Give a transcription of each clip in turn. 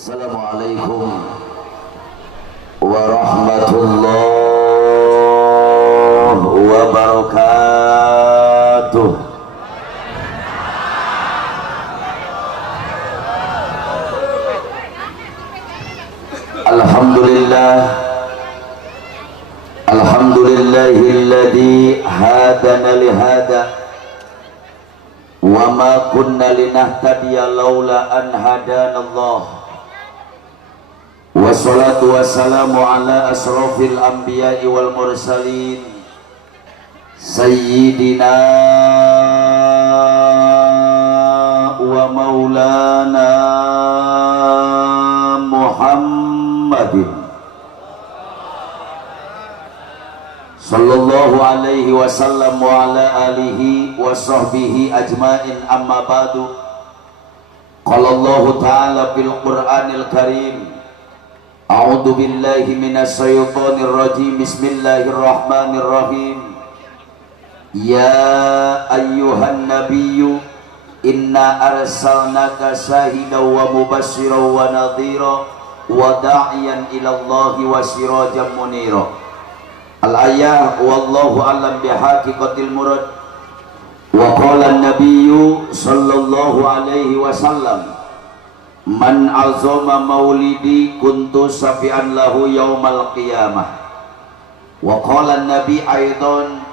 Assalamualaikum warahmatullahi wabarakatuh. Alhamdulillahilladzi hadana lihada wa ma kunna linahtadiya laula an hadanallah. Wassalatu wassalamu ala asrafil anbiya'i wal mursalin sayyidina wa maulana Muhammadin sallallahu alaihi wasallam wa ala alihi wa sahbihi ajma'in, amma ba'du. Qala Allah ta'ala fil Qur'anil Karim, a'udzu billahi minasy syaithanir rajim, bismillahirrahmanir rahim. Ya ayyuhan nabiyyu inna arsalnaka syahidan wa mubasysyiran wa nadhira wa da'iyan ila Allahi wa sirajan munira. Al-ayah wallahu a'lam bihaqiqatil murad. Wa qala an-nabiyyu sallallahu alaihi wasallam, man azama maulidi kuntu syafi'an lahu yaumal qiyamah. Wa qala an-nabi aidan,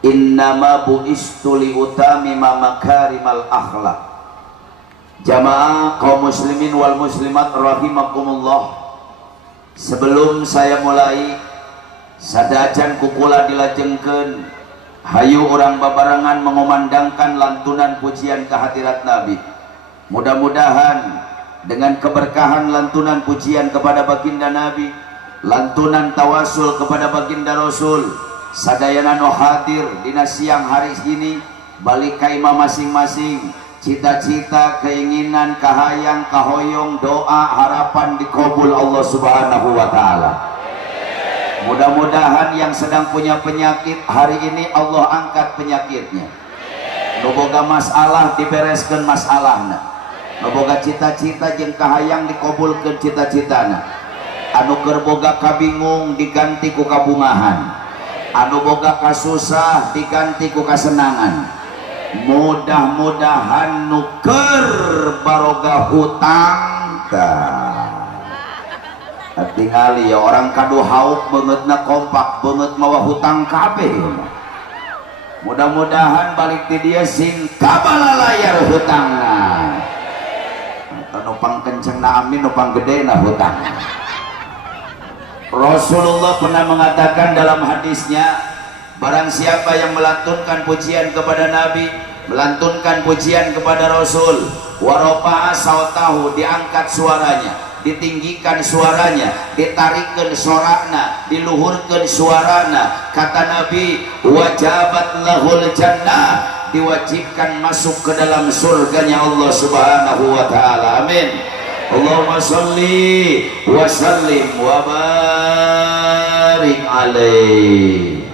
innama bu'istu li utamima makarimal akhlaq. Jamaah kaum muslimin wal muslimat rahimakumullah, sebelum saya mulai sadajan kukula dilajengkeun, hayu orang babarangan mengumandangkan lantunan pujian kehadirat Nabi. Mudah-mudahan dengan keberkahan lantunan pujian kepada baginda Nabi, lantunan tawasul kepada baginda Rasul, sadayana no hadir dina siang hari ini, balik ka imam masing-masing, cita-cita, keinginan, kahayang, kahoyong, doa, harapan dikabul Allah subhanahu wa ta'ala. Mudah-mudahan yang sedang punya penyakit hari ini Allah angkat penyakitnya. Boga masalah dibereskan masalahna. Boga cita-cita jeung kahayang dikabulkeun cita-citana. Anu keur boga kabingung diganti ku kabungahan. Anu boga kasusah diganti ku kasenangan. Mudah-mudahan nu keur baroga hutang tingali ya orang kadu hauk bangetna kompak banget mawa hutang kabeh. Mudah-mudahan balik ti dia sing kabalalayar hutangna. Nupang kencengna amin, nupang gedena hutang. Rasulullah pernah mengatakan dalam hadisnya, barang siapa yang melantunkan pujian kepada Nabi, melantunkan pujian kepada Rasul, warofa'a sautahu, diangkat suaranya, ditinggikan suaranya, ditarikkan suarana, diluhurkan suarana, kata Nabi, wajabat lahul jannah, diwajibkan masuk ke dalam surganya Allah subhanahu wa ta'ala. Amin. Allahumma salli wa sallim wa barik alaih.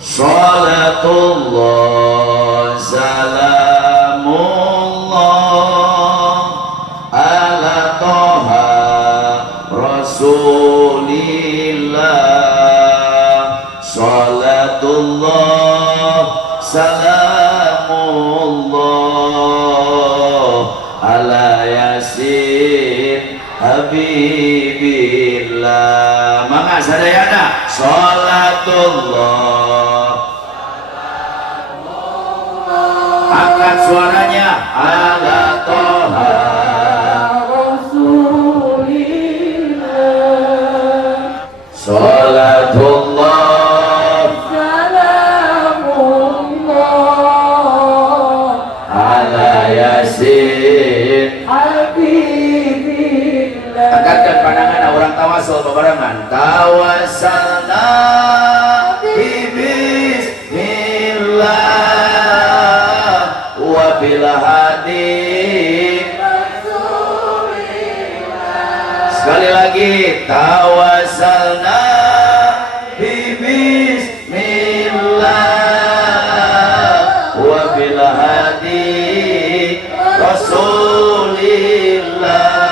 Salatullah salamullah ala toha rasulillah. Salatullah salamullah ala yasin habibillah. Mangga sadayana salatullah, angkat suaranya, ala toha rasulillah. Salatullah habibillah. Angkatkan pandangan orang tawasul bebarengan. Tawasalna bismillah wa bil hadi rasulillah. Sekali lagi, tawasalna bismillah wa bil hadi rasulillah.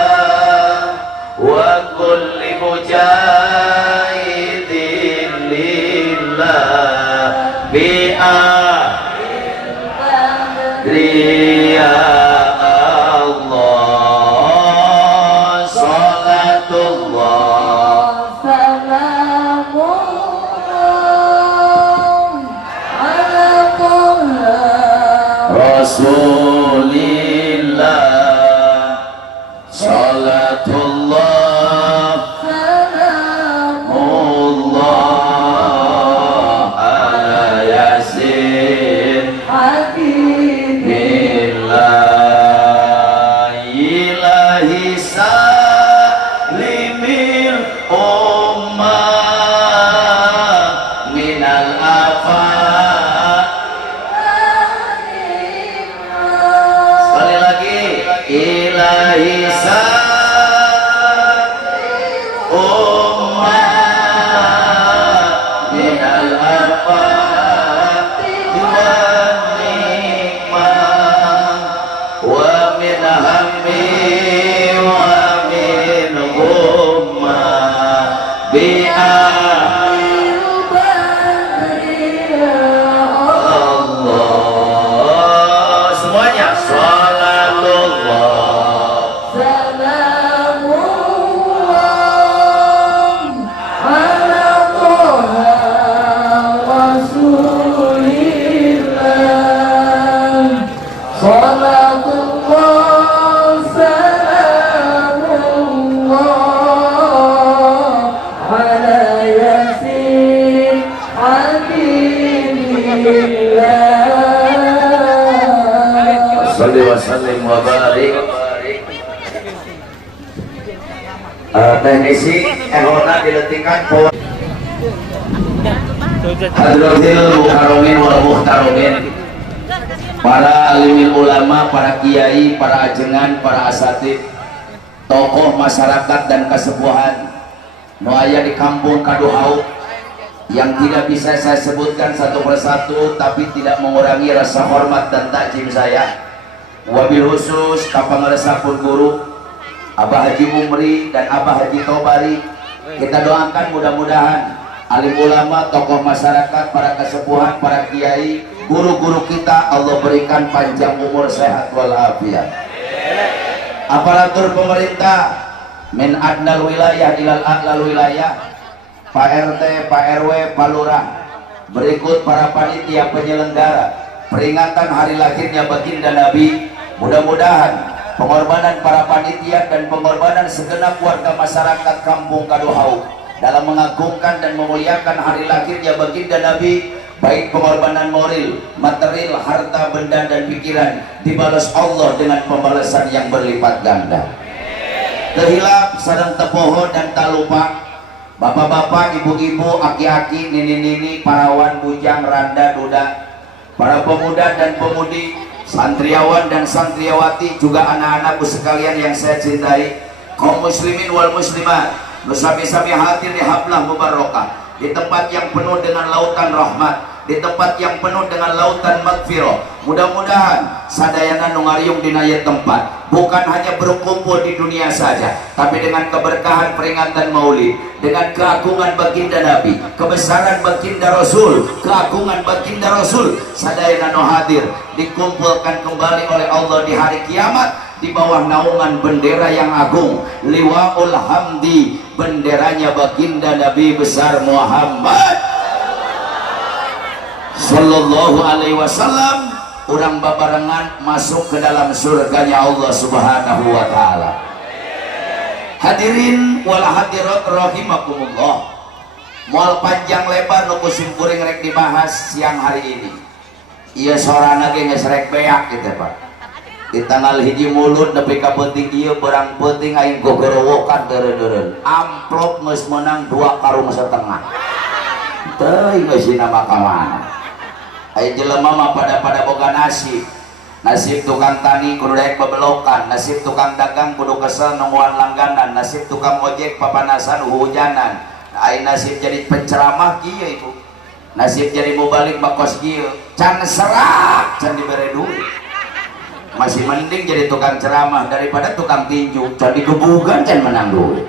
salatullah salamullah ala yasin habibillah ilahi salimil ummah minal afat. Sekali lagi, ilahi salimil ummah minal afat wa nikmah wa min hammi wa min ummah bi'ah Allah. Semuanya salatullah salamullah ala Toha Rasulillah salatullah salamullah ala yasin habibillah. salli wa sallim wa barik. Teknisi ehona diletikan pohon hadratil mukarramin wal muhtaromin, para alimil ulama, para kiai, para ajengan, para asatid, tokoh masyarakat dan kesepuhan nu aya di kampung Kaduhau yang tidak bisa saya sebutkan satu persatu, tapi tidak mengurangi rasa hormat dan takjim saya. Wabil khusus kapangaresapun guru Abah Haji Umri dan Abah Haji Tobari, kita doakan mudah-mudahan alim ulama, tokoh masyarakat, para kesepuhan, para kiai, guru-guru kita Allah berikan panjang umur, sehat walafiat. Aparatur pemerintah min adnal wilayah ilal a'lal wilayah, Pak RT, Pak RW, Pak Lurah, berikut para panitia penyelenggara peringatan hari lahirnya baginda Nabi. Mudah-mudahan pengorbanan para panitia dan pengorbanan segenap warga masyarakat kampung Kaduhau dalam mengagungkan dan memuliakan hari lahirnya baginda Nabi, baik pengorbanan moral, material, harta, benda, dan pikiran, dibalas Allah dengan pembalasan yang berlipat ganda. Terhilap, sareng tepoho dan tak lupa bapak-bapak, ibu-ibu, aki-aki, nini-nini, parawan, bujang, randa, duda, para pemuda dan pemudi, santriawan dan santriawati, juga anak-anakku sekalian yang saya cintai, kaum muslimin wal muslimat, bersami-sami hadir di hablah mubarakah, di tempat yang penuh dengan lautan rahmat, di tempat yang penuh dengan lautan magfirah. Mudah-mudahan sadayana nungariung dinaya tempat bukan hanya berkumpul di dunia saja, tapi dengan keberkahan peringatan maulid, dengan keagungan baginda Nabi, kebesaran baginda Rasul, keagungan baginda Rasul, sadayana nu hadir dikumpulkan kembali oleh Allah di hari kiamat di bawah naungan bendera yang agung, liwaul hamdi, benderanya baginda Nabi besar Muhammad sallallahu alaihi wasallam. Urang babarengan masuk ke dalam surganya Allah subhanahu wa ta'ala. Hadirin wal hadirat rahimakumullah, moal panjang lebar nu kusimkuring rek dibahas siang hari ini. Ieu sorana ge geus rek beak kitu Pak. Di tanggal hiji mulut nepi ka peuting ieu barang peuting aing gogorowokan deureun-deureun. Amplop geus meunang 2 karung setengah. Teuing geus dina makawana. Ayo jelema mah pada boga nasib. Nasib tukang tani kudu daek bebelokan, nasib tukang dagang kudu kesel nungguan langganan, nasib tukang ojek papanasan hujanan. Ayo nasib jadi penceramah kieu Ibu. Nasib jadi mubalik bakos kieu, can serak, can dibere duit. Masih mending jadi tukang ceramah daripada tukang tinju, can digebugan, can menang duit.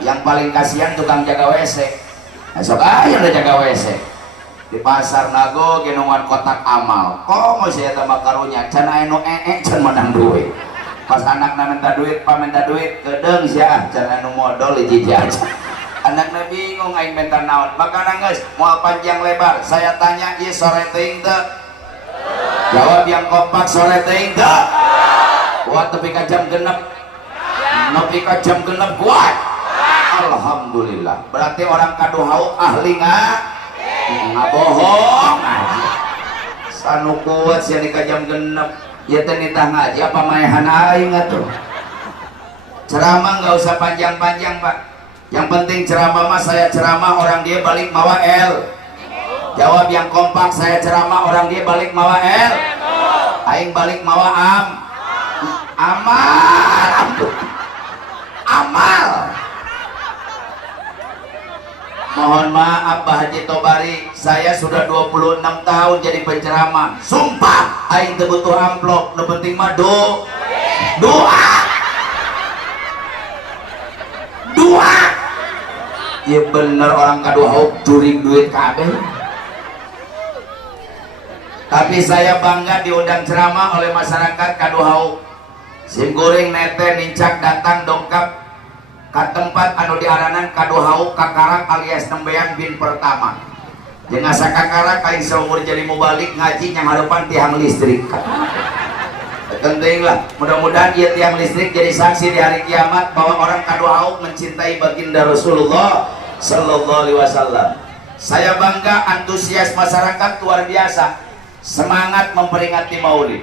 Yang paling kasihan tukang jaga WC. Esok aja udah jaga WC. Di pasar nago genongan kotak amal, kok mau saya tambah karunya can anu can menang duit. Pas anakna minta duit, minta duit kedeng sia can anu modal hiji aja. Anakna bingung aing minta naon, maka nangis mau panjang lebar saya tanya ieu sore teuing teu? Jawab yang kompak, sore teuing teu? Buat tepi ka jam 6 nepi ka jam 6 kuat. Alhamdulillah. Berarti orang kaduhauk ahli ngabohong aja. Sanu kuat sia di ka jam 6. Ya teh nitah ngaji apa maehan aing atuh. Ceramah nggak usah panjang-panjang, Pak. Yang penting ceramah mah saya ceramah orang dia balik mawa L. Jawab yang kompak, saya ceramah orang dia balik mawa L. Aing balik mawa amal. Amal. Mohon maaf Pak Haji Tobari, saya sudah 26 tahun jadi penceramah. Sumpah aing teu butuh amplop, nu penting mah doa. Ya bener orang kaduhauk curi duit kabeh. Tapi saya bangga diundang ceramah oleh masyarakat kaduhauk. Sim goreng nete nincak datang dongkap ke tempat anu diaranan kaduhauk kakarak alias nembean bin pertama. Jenazah kakarak kain seumur jadi mubalik ngaji yang harapan tiang listrik. Penting lah, mudah-mudahan ia tiang listrik jadi saksi di hari kiamat bahwa orang kaduhauk mencintai baginda Rasulullah Sallallahu Alaihi Wasallam. Saya bangga, antusias masyarakat luar biasa, semangat memperingati Maulid.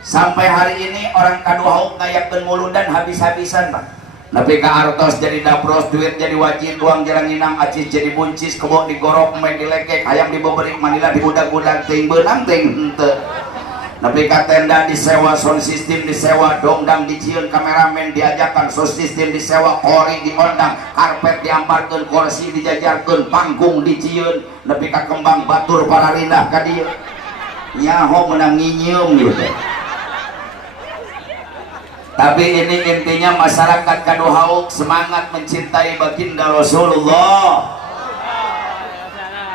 Sampai hari ini orang kaduhauk ngayakkeun muludan habis-habisan, Pak. Tapi ka artos jadi dapros, duit jadi wajib, uang jarang inang, acis jadi buncis, kebok digorok, main dilekek, ayam diboberi, manila dibudak-budak, ting benang ting henteu. Tapi ka tenda disewa, sound system disewa, dongdang dicieun, kameramen diajakan, sound system disewa, ori diondang, karpet diamparkeun, kursi dijajarkeun, panggung dicieun, nepi ka kembang batur para rindah ka dieu. Nyaho menang nyinyum gitu. Tapi ini intinya masyarakat kaduhauk semangat mencintai baginda Rasulullah.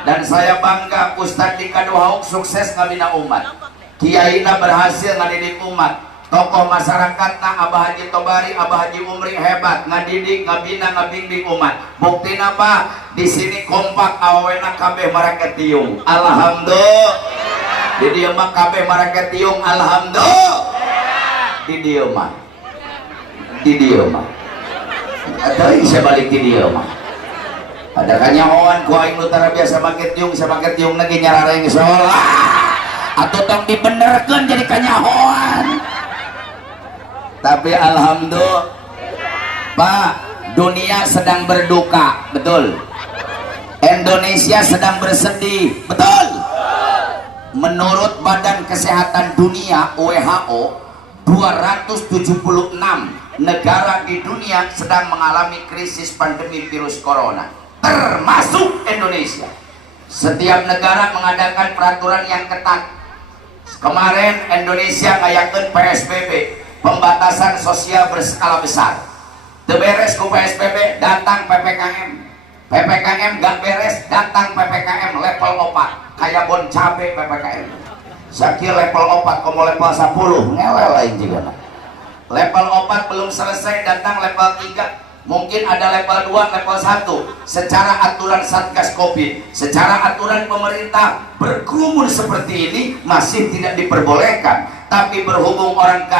Dan saya bangga Ustadz di kaduhauk sukses ngabina umat. Kiaina berhasil ngadidik umat. Tokoh masyarakatna Abah Haji Tobari, Abah Haji Umri hebat ngadidik, ngabina, ngabimbing umat. Buktina apa? Di sini kompak awena kabeh maraket tiung. Alhamdulillah. Di dieu mah kabeh maraket tiung. Alhamdulillah. Di dieu mah. Di dieu mah. Atau bisa balik di dieu mah. Ada kanyahoan ku aing utara biasa make tiung, samake tiung lagi nyarareng salah. Atau tong dibenerkeun jadi kanyahoan. Tapi alhamdulillah Pak, dunia sedang berduka, betul. Indonesia sedang bersedih, betul. Menurut Badan Kesehatan Dunia WHO, 276 negara di dunia sedang mengalami krisis pandemi virus corona, termasuk Indonesia. Setiap negara mengadakan peraturan yang ketat. Kemarin Indonesia ngayakeun PSBB, pembatasan sosial berskala besar. Teu beres ku PSBB, datang PPKM. PPKM gak beres, datang PPKM level 4. Kayak bon cabe PPKM. Sakieu level 4 komo level 10, ngelel lain juga. Level 4 belum selesai, datang level 3. Mungkin ada level 2, level 1. Secara aturan Satgas Covid, secara aturan pemerintah, berkerumun seperti ini masih tidak diperbolehkan. Tapi berhubung orang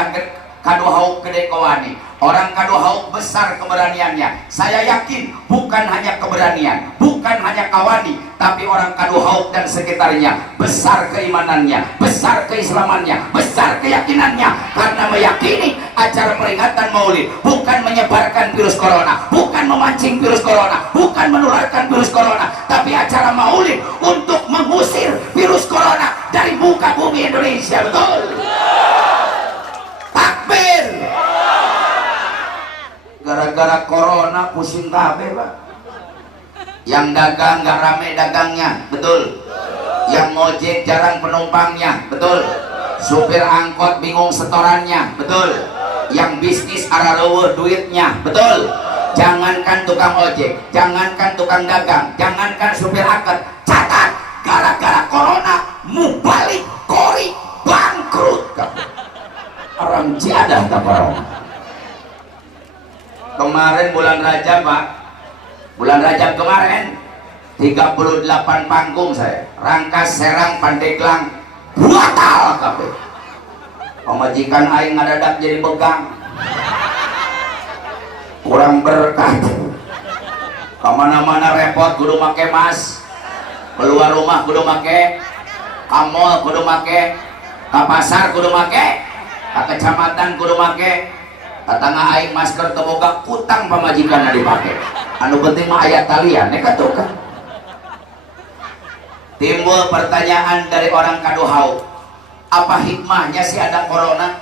kaduhauk gede kawani, orang kaduhauk besar keberaniannya, saya yakin bukan hanya keberanian, bukan hanya kawani, tapi orang kaduhauk dan sekitarnya besar keimanannya, besar keislamannya, besar keyakinannya, karena meyakini acara peringatan Maulid bukan menyebarkan virus corona, bukan memancing virus corona, bukan menularkan virus corona, tapi acara Maulid untuk mengusir virus corona dari muka bumi Indonesia. Betul? Takbir. Gara-gara corona pusing kabeh, Pak. Yang dagang nggak rame dagangnya, betul. Yang ngojek jarang penumpangnya, betul. Supir angkot bingung setorannya, betul. Yang bisnis arareueuh duitnya, betul. Jangankan tukang ojek, jangankan tukang dagang, jangankan supir angkot, catat, gara-gara corona mubalik kori bangkrut. Orang jiadah tak orang. Kemarin bulan Rajab, Pak, bulan Rajab kemarin 38 panggung saya, Rangkas, Serang, Pandeglang, batal kabeh. Pemajikan aing ngadadak jadi begang. kurang berkah. Kemana-mana repot kudu make mas, keluar rumah kudu make, ka mall kudu make, ka pasar kudu make, ka kecamatan kudu make, katanya aing masker teboga kutang pamajikan dipake. Anu penting mah aya talian neka tuh kan. Timbul pertanyaan dari orang kaduhau, apa hikmahnya sih ada corona?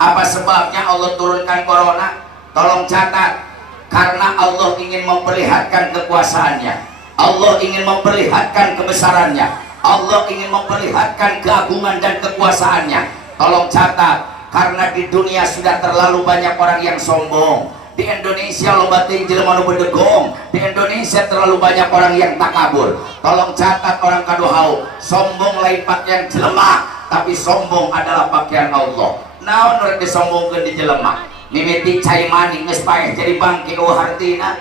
Apa sebabnya Allah turunkan corona? Tolong catat, karena Allah ingin memperlihatkan kekuasaannya, Allah ingin memperlihatkan kebesarannya, Allah ingin memperlihatkan keagungan dan kekuasaannya. Tolong catat, karena di dunia sudah terlalu banyak orang yang sombong. Di Indonesia loba teuing jelema nu bedegong. Di Indonesia terlalu banyak orang yang takabur. Tolong catat orang kaduhau, sombong lain pakaian jelema, tapi sombong adalah pakaian Allah. Naon rek disombongkeun di jelema? Mimiti cai mani geus paeh jadi bangke eueuh hartina.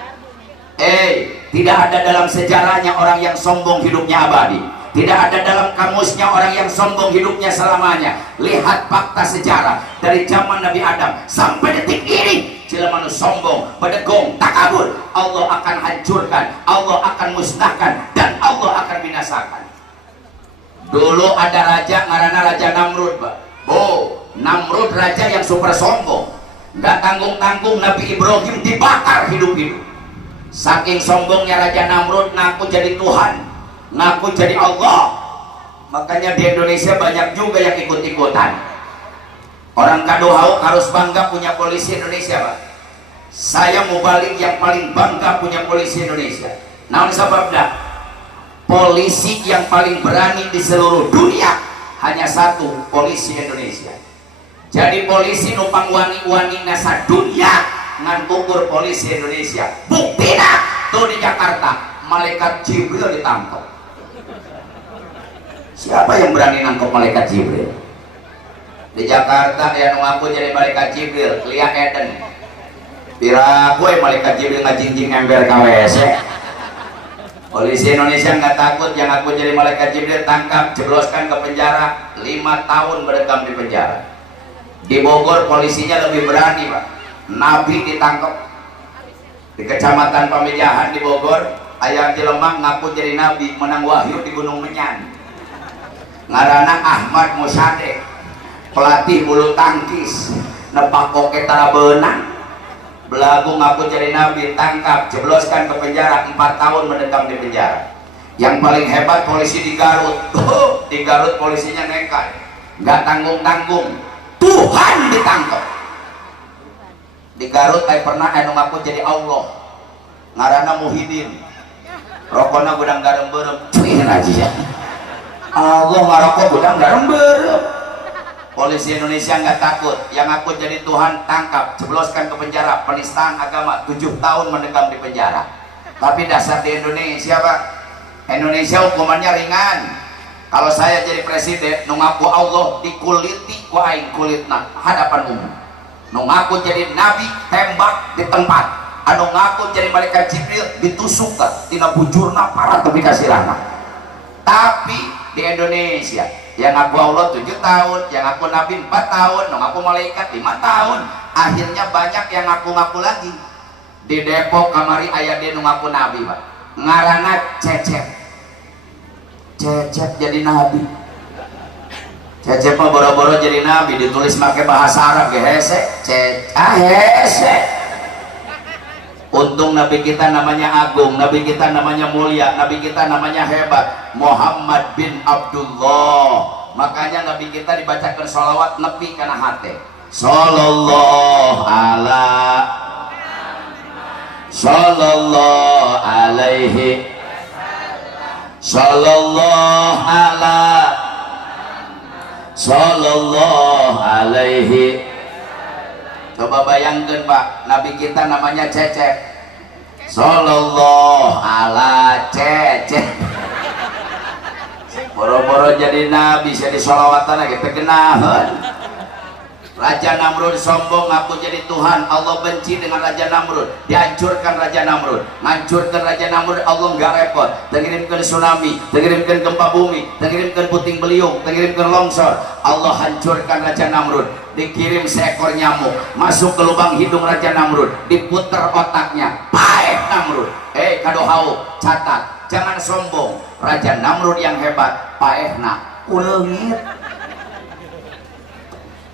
Tidak ada dalam sejarahnya orang yang sombong hidupnya abadi. Tidak ada dalam kamusnya orang yang sombong hidupnya selamanya. Lihat fakta sejarah dari zaman Nabi Adam sampai detik ini, jelema nu sombong, bedegong, takabur, Allah akan hancurkan, Allah akan musnahkan, dan Allah akan binasakan. Dulu ada raja ngaranna Raja Namrud, Pak. Namrud raja yang super sombong. Nggak tanggung-tanggung Nabi Ibrahim dibakar hidup-hidup. Saking sombongnya Raja Namrud ngaku jadi Tuhan, ngaku jadi Allah. Makanya di Indonesia banyak juga yang ikut-ikutan. Orang kaduhau harus bangga punya polisi Indonesia, Pak. Saya mau balik yang paling bangga punya polisi Indonesia. Namun sebabnya polisi yang paling berani di seluruh dunia hanya satu, polisi Indonesia. Jadi polisi numpang wani-wani nasa dunia ngan ukur polisi Indonesia. Buktina tuh di Jakarta malaikat Jibril ditangkap. Siapa yang berani nangkep malaikat Jibril? Di Jakarta ya nu ngaku jadi malaikat Jibril, Lia Eden. Piraku malaikat Jibril ngajingjing ember ka WC. Polisi Indonesia nggak takut, yang aku jadi malaikat Jibril tangkap, jebloskan ke penjara, 5 tahun mendekam di penjara. Di Bogor polisinya lebih berani, Pak. Nabi ditangkap di kecamatan Pamijahan di Bogor, ayam jelema ngaku jadi nabi, menang wahyu di Gunung Menyan. Ngaranna Ahmad Musadek, pelatih bulu tangkis, nepak koke tara beunang. Belagu ngaku jadi nabi, tangkap, jebloskan ke penjara, 4 tahun mendekam di penjara. Yang paling hebat polisi di Garut. Di Garut polisinya nekat, nggak tanggung-tanggung, Tuhan ditangkap. Di Garut pernah ngaku jadi Allah, ngaranna Muhyiddin, rokokna gudang garam berem, cuy aja. Allah ngarokok gudang garam berem. Polisi Indonesia nggak takut, yang aku jadi Tuhan tangkap, jebloskan ke penjara, penistaan agama, 7 tahun mendekam di penjara. Tapi dasar di Indonesia, Pak, Indonesia hukumannya ringan. Kalau saya jadi presiden, nu ngaku Allah dikuliti ku aing kulitna hadapan umum. Nu ngaku jadi nabi tembak di tempat. Anu ngaku jadi malaikat Jibril ditusuk tina bujurna para tepi ka sirahna. Tapi di Indonesia yang ngaku Allah 7 tahun, yang ngaku nabi 4 tahun, nu ngaku malaikat 5 tahun. Akhirnya banyak yang ngaku-ngaku lagi. Di Depok kamari aya dia nu ngaku nabi, Pak. Ngaranna Cecep. Cecep jadi nabi. Cecep mah boro-boro jadi nabi, ditulis pakai bahasa Arab ya, hese. Hese. Untung nabi kita namanya agung, nabi kita namanya mulia, nabi kita namanya hebat, Muhammad bin Abdullah. Makanya nabi kita dibacakan sholawat nepi kana hate. Sallallahu alaihi sallallahu alaihi. Coba bayangkan, Pak, nabi kita namanya Cecep, sallallahu ala Cecep. Boro-boro jadi nabi, jadi sholawatan lagi tegenahan. Raja Namrud sombong ngaku jadi Tuhan. Allah benci dengan Raja Namrud, dihancurkan Raja Namrud. Hancurkan Raja Namrud, Allah nggak repot. Tengirimkan tsunami, tengirimkan gempa bumi, tengirimkan puting beliung, tengirimkan longsor. Allah hancurkan Raja Namrud. Dikirim seekor nyamuk masuk ke lubang hidung Raja Namrud, diputer otaknya, paeh Namrud. Kadohau, catat, jangan sombong. Raja Namrud yang hebat, paehna uleungit.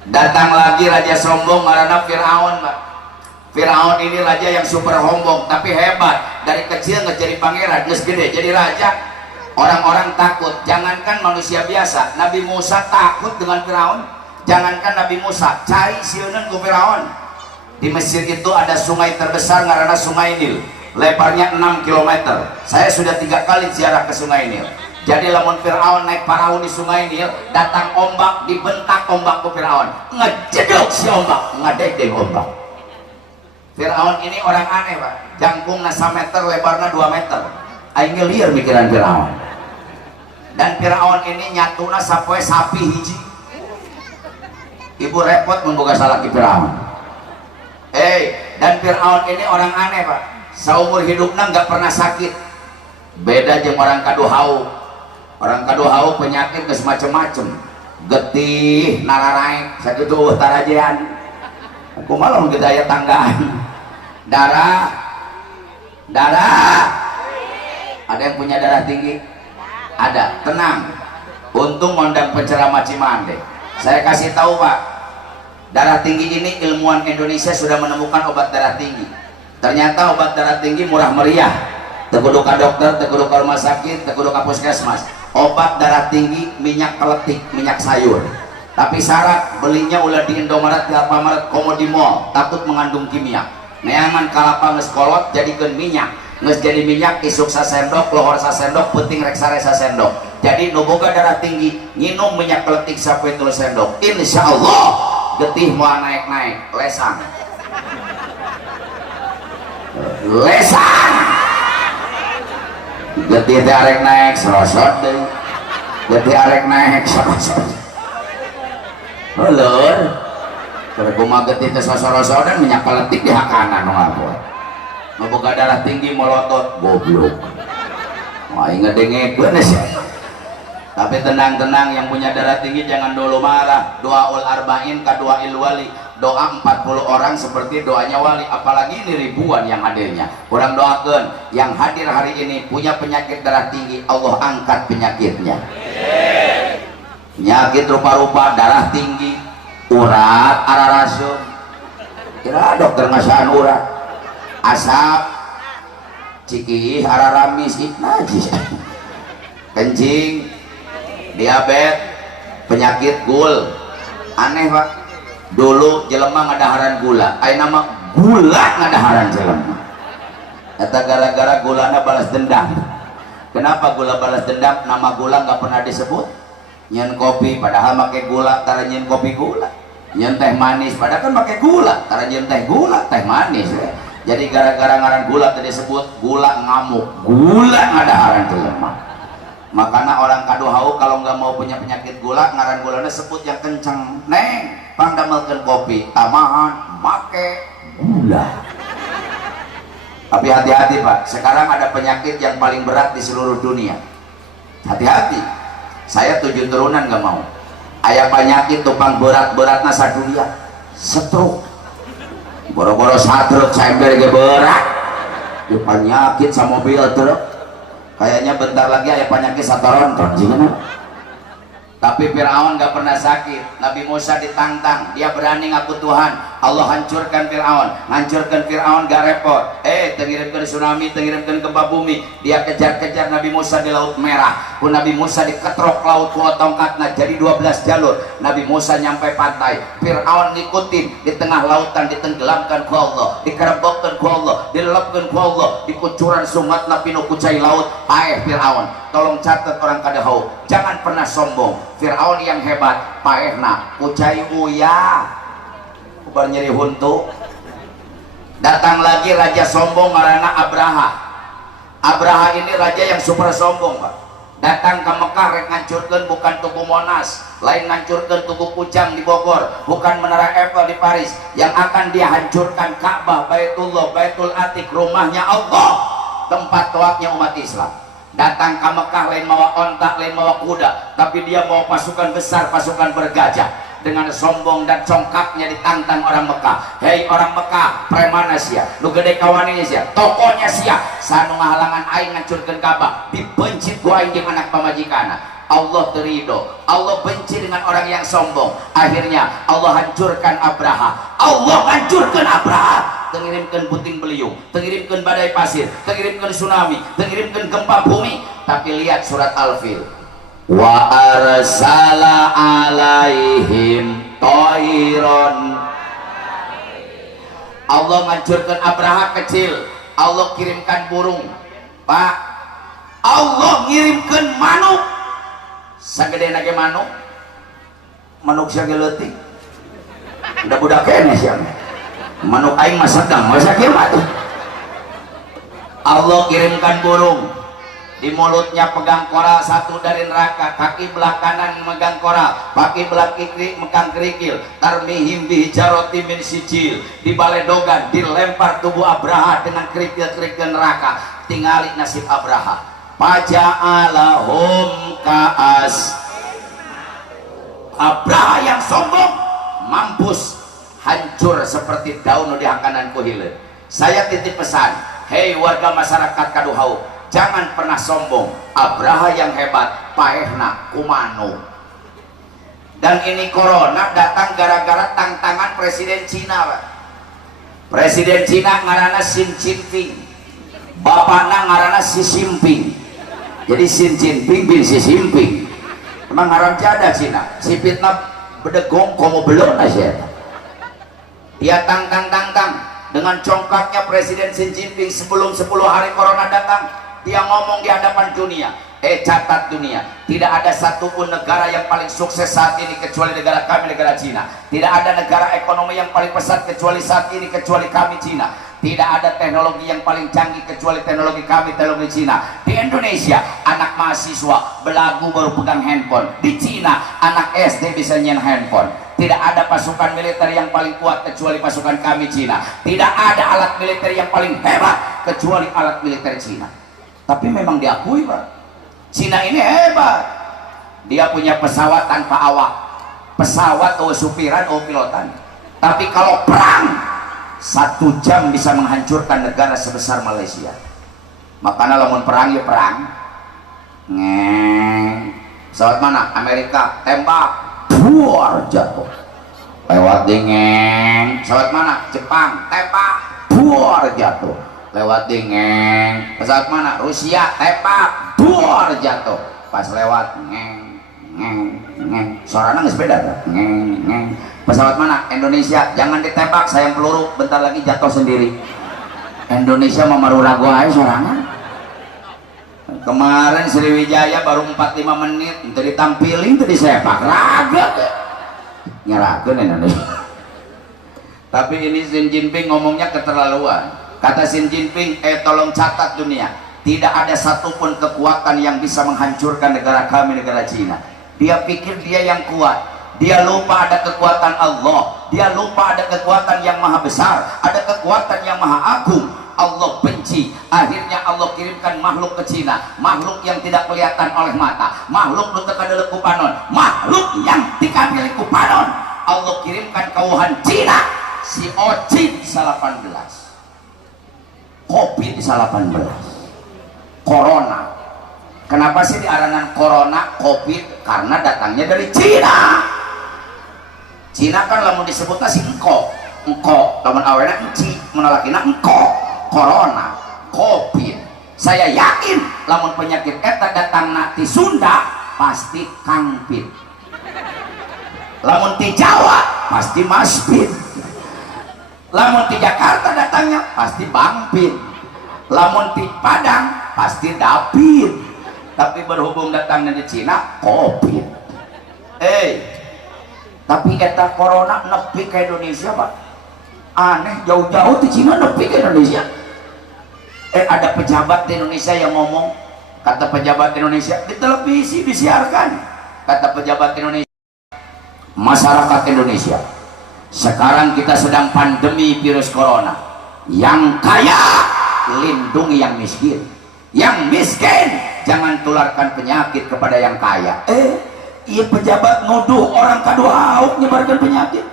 Datang lagi raja sombong ngaranna Firaun, Pak. Firaun ini raja yang super sombong tapi hebat. Dari kecil nggak jadi pangeran, geus gede jadi raja. Orang-orang takut. Jangankan manusia biasa, Nabi Musa takut dengan Firaun. Jangankan Nabi Musa, cari sieuneun ku Firaun. Di Mesir itu ada sungai terbesar ngaranna Sungai Nil. Lebarnya 6 km. Saya sudah 3 kali ziarah ke Sungai Nil. Jadi lamun Firaun naik perahu di Sungai Nil, datang ombak, dibentak ombak ke Firaun, ngejedok si ombak, ngadek ombak. Firaun ini orang aneh, Pak. Jangkungna 1 meter, lebarnya 2 meter. Aing liar mikiran Firaun. Dan Firaun ini nyatuna sapoe sapi hiji. Ibu repot membuka salah ke Firaun. Dan Firaun ini orang aneh, Pak. Saumur hidupnya nggak pernah sakit. Beda jeung orang kaduhau. Orang kaduhau penyakit geus macem-macem, getih, nararaek, sakitu tarajean. Aku malah gedaya tanggaan. Darah. Ada yang punya darah tinggi? Ada. Tenang. Untung mondang penceramah Cimande. Saya kasih tahu, Pak. Darah tinggi ini ilmuwan Indonesia sudah menemukan obat darah tinggi. Ternyata obat darah tinggi murah meriah. Tekudu ka dokter, tekudu ka rumah sakit, tekudu ka puskesmas. Obat darah tinggi minyak keletik, minyak sayur. Tapi syarat belinya ulah di Indomaret, di Alfamaret, Komo di mall, takut mengandung kimia. Neangan kalapa geus kolot jadikeun minyak. Geus jadi minyak isuk sasendok, lohor sasendok, penting rek sare sasendok. Jadi nu boga darah tinggi nginum minyak keletik sapoe 3 sendok. Insyaallah getih moal naik-naik, lesang. Getih teh arek naik serosot deui. Getih arek naik serosot. Ulur. Keur kumaha getih teh sosorosodan minyak keletik di hakanan ngapun. Nu boga darah tinggi melotot goblok. Wah, ngedengekeun sih. Tapi tenang-tenang, yang punya darah tinggi jangan dulu marah. Doaul arba'in ka doail wali. Doa 40 orang seperti doanya wali, apalagi ini ribuan yang hadirnya. Kurang doakan yang hadir hari ini punya penyakit darah tinggi, Allah angkat penyakitnya. Penyakit rupa-rupa darah tinggi, urat, ararasum. Kira dokter ngasaan urat, asap, cikih, araramis, najis, kencing, diabetes, penyakit gul. Aneh, Pak. Dulu jelema ngadaharan gula, ayeuna mah gula ngadaharan jelema. Eta gara-gara gulana balas dendam. Kenapa gula balas dendam? Nama gula nggak pernah disebut. Nyen kopi padahal pakai gula, tara nyen kopi gula. Nyen teh manis padahal kan pakai gula, tara nyen teh gula, teh manis. Jadi gara-gara ngaran gula tadi disebut gula ngamuk, gula ngadaharan jelema. Makanya orang kaduhau kalau nggak mau punya penyakit gula, ngaran gulana sebut yang kencang. Neng, pangdamelkeun kopi, tamahan, make gula. Tapi hati-hati, Pak. Sekarang ada penyakit yang paling berat di seluruh dunia. Hati-hati. Saya 7 turunan nggak mau. Aya penyakit tupang berat-beratna sadunia, stroke. Boro-boro stroke sampai ge berat. Di penyakit sama mobil truk. Kayaknya bentar lagi ada penyakit satoronton gimana? Tapi Firaun gak pernah sakit. Nabi Musa ditantang, dia berani ngaku Tuhan. Allah hancurkan Firaun, gak repot. Tengirimkan tsunami, tengirimkan gempa bumi. Dia kejar-kejar Nabi Musa di Laut Merah. Pun Nabi Musa diketrok laut ku tongkatna jadi 12 jalur. Nabi Musa nyampe pantai, Firaun ngikutin di tengah lautan, ditenggelamkan ku Allah, dikerebokkan ku Allah, dilelapkan ku Allah, dikucuran sumatna pinu kucai laut. Firaun, tolong catat orang kadahau, jangan pernah sombong. Firaun yang hebat, paehna kucai uya, ubar nyeri huntu. Datang lagi raja sombong ngaranna Abraha. Abraha ini raja yang super sombong, Pak. datang ke Mekah rek ngancurkeun bukan Tugu Monas, lain ngancurkeun Tugu Kujang di Bogor, bukan Menara Eiffel di Paris. Yang akan dia hancurkan Ka'bah, Baitullah, Baitul Atiq, rumahnya Allah, tempat toatnya umat Islam. Datang ke Mekah lain mawa ontak, lain mawa kuda, tapi dia bawa pasukan besar, pasukan bergajah. Dengan sombong dan congkaknya ditantang orang Mekah. Hei orang Mekah, premana sia, lu gede kawannya sia, tokonya sia, sanu ngahalangan aing ngancurkeun Ka'bah, dibenci ku aing jeung anak pamajikana. Allah terido, Allah benci dengan orang yang sombong. Akhirnya Allah hancurkan Abraha. Allah hancurkan Abraha. Tengirimkan puting beliung, tengirimkan badai pasir, tengirimkan tsunami, tengirimkan gempa bumi. Tapi lihat surat Al-Fil, wa arsala alaihim toiron. Allah menghancurkan Abraha kecil, Allah kirimkan burung. Pak, Allah ngirimkan manuk sagede nage manuk sageleutik udah budak kene sia manuk aing mah sedang masa kieu mah tuh. Allah kirimkan burung, di mulutnya pegang koral satu dari neraka, kaki belah kanan megang koral, kaki belah kiri megang kerikil. Tarmihim bihijarati min sijil, dibaledogan, dilempar tubuh Abraha dengan kerikil-kerikil neraka. Tingali nasib Abraha, paja'alahum ka'as. Abraha yang sombong mampus hancur seperti daun di hakanan kuhileun. Saya titip pesan, hei warga masyarakat Kaduhau, jangan pernah sombong. Abraha yang hebat, paehna kumano. Dan ini corona datang gara-gara tantangan Presiden Cina, Pak. Presiden Cina ngaranna Xi Jinping, bapakna ngaranna Xi Jinping. Jadi Xi Jinping bin Xi Jinping. Emang haram jada Cina. Si fitnah bedegong komo belum aja. Dia tang dengan congkaknya Presiden Xi Jinping sebelum 10 hari corona datang. Dia ngomong di hadapan dunia, catat dunia, tidak ada satupun negara yang paling sukses saat ini kecuali negara kami, negara Cina. Tidak ada negara ekonomi yang paling pesat kecuali saat ini, kecuali kami Cina. Tidak ada teknologi yang paling canggih kecuali teknologi kami, teknologi Cina. Di Indonesia anak mahasiswa belagu baru pegang handphone. Di Cina anak SD bisa nyen handphone. Tidak ada pasukan militer yang paling kuat kecuali pasukan kami Cina. Tidak ada alat militer yang paling hebat kecuali alat militer Cina. Tapi memang diakui, Pak, Cina ini hebat. Dia punya pesawat tanpa awak, pesawat supiran pilotan. Tapi kalau perang 1 jam bisa menghancurkan negara sebesar Malaysia. Makanya lamun perang ya perang. Pesawat mana? Amerika, tembak, buar jatuh. Lewat dingeng. Pesawat mana? Jepang, tembak, buar jatuh. Lewat dingeng. Pesawat mana? Rusia, tembak, buar jatuh. Pas lewat suaranya nggak sepeda kan? Pesawat mana? Indonesia, jangan ditembak, sayang peluru, bentar lagi jatuh sendiri. Indonesia memaru lagu aja sorangan. Kemarin Sriwijaya baru 45 menit itu ditampilin, itu disepak raga nyerahkan Indonesia. Tapi ini Xi Jinping ngomongnya keterlaluan. Kata Xi Jinping, tolong catat dunia, tidak ada satupun kekuatan yang bisa menghancurkan negara kami, negara Cina. Dia pikir dia yang kuat, dia lupa ada kekuatan Allah, dia lupa ada kekuatan yang maha besar, ada kekuatan yang maha agung. Allah benci, akhirnya Allah kirimkan makhluk ke Cina, makhluk yang tidak kelihatan oleh mata, makhluk nu teu kadeuleuk ku panon, makhluk yang dikabili ku panon. Allah kirimkan ke Wuhan Cina si Ocin 18, Covid 18, Corona. Kenapa sih diaranan Corona, Covid? Karena datangnya dari Cina. Cina kan lamun disebutnya si engko, lamun awalnya enci, menolakina engko. Corona, Covid. Saya yakin lamun penyakit eta datang ti Sunda pasti Kangpit. Lamun ti Jawa pasti Maspit. Lamun ti Jakarta datangnya pasti Bangpit. Lamun ti Padang pasti Dapit. Tapi berhubung datangnya di Cina, Covid. Tapi eta corona nepi ke Indonesia, Pak. Aneh, jauh-jauh di Cina nepi ke Indonesia. Ada pejabat di Indonesia yang ngomong, Kata pejabat Indonesia, di televisi disiarkan. Kata pejabat Indonesia, masyarakat Indonesia, sekarang kita sedang pandemi virus corona. Yang kaya lindungi yang miskin, yang miskin jangan tularkan penyakit kepada yang kaya. Iya, pejabat nuduh orang Kaduhauk nyebarkan penyakit.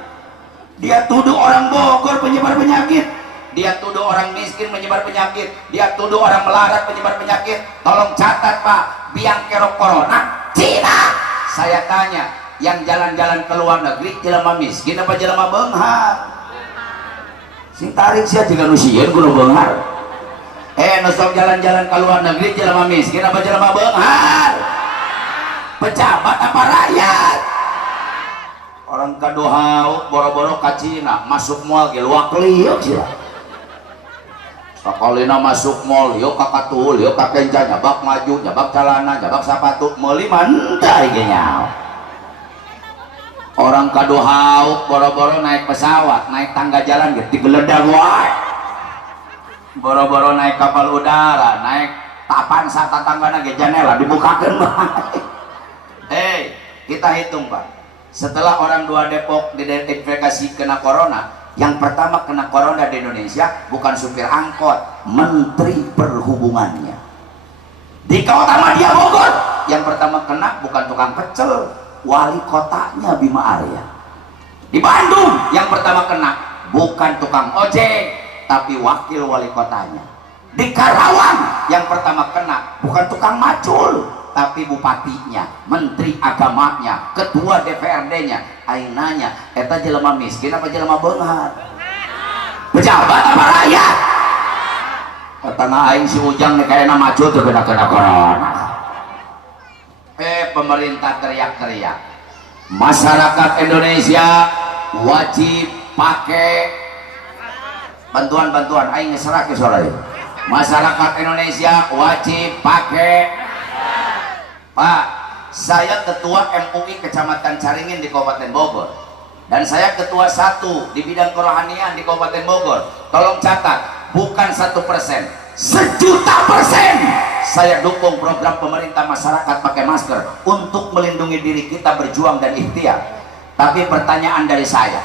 Dia tuduh orang Bogor penyebar penyakit. Dia tuduh orang miskin menyebar penyakit. Dia tuduh orang melarat menyebar penyakit. Tolong catat Pak, biang kerok corona Cina. Saya tanya, yang jalan-jalan ke luar negeri jelema miskin apa jelema beunghar? Sing tarik sia juga nu sieun kudu beunghar. Nu sok jalan-jalan ke luar negeri jelema miskin apa jelema beunghar? Pejabat apa rakyat? Orang Kaduhauk boro-boro ka Cina masuk mall ge luak liuk sila. Sakalina masuk mall, yuk kakak tuhul, yuk kakek nyabak maju, nyabak celana, nyabak sepatu, meuli mantai ge nyaho. Orang Kaduhauk boro-boro naik pesawat, naik tangga jalan ge digeledag wae. Boro-boro naik kapal udara, naik tapan sarta tanggana ge janela dibukakeun bae. Kita hitung Pak. Setelah orang 2 Depok diidentifikasi kena corona, yang pertama kena corona di Indonesia bukan supir angkot, menteri perhubungannya. Di Kota Madia Bogor yang pertama kena bukan tukang pecel, wali kotanya Bima Arya. Di Bandung yang pertama kena bukan tukang ojek, tapi wakil wali kotanya. Di Karawang yang pertama kena bukan tukang macul, tapi bupatinya, menteri agamanya, ketua DPRD-nya. Aing nanya, eta jelema miskin apa jelema beunghar? Pejabat apa rakyat? Katana aing si Ujang nih kayaknya macul tuh kena corona. Pemerintah teriak-teriak, masyarakat Indonesia wajib pakai bantuan-bantuan. Aing ngeserak ke soalnya. Masyarakat Indonesia wajib pakai. Pak, saya ketua MUI Kecamatan Caringin di Kabupaten Bogor, dan saya ketua 1 di bidang kerohanian di Kabupaten Bogor. Tolong catat, bukan 1%, 1.000.000% saya dukung program pemerintah masyarakat pakai masker untuk melindungi diri kita, berjuang dan ikhtiar. Tapi pertanyaan dari saya,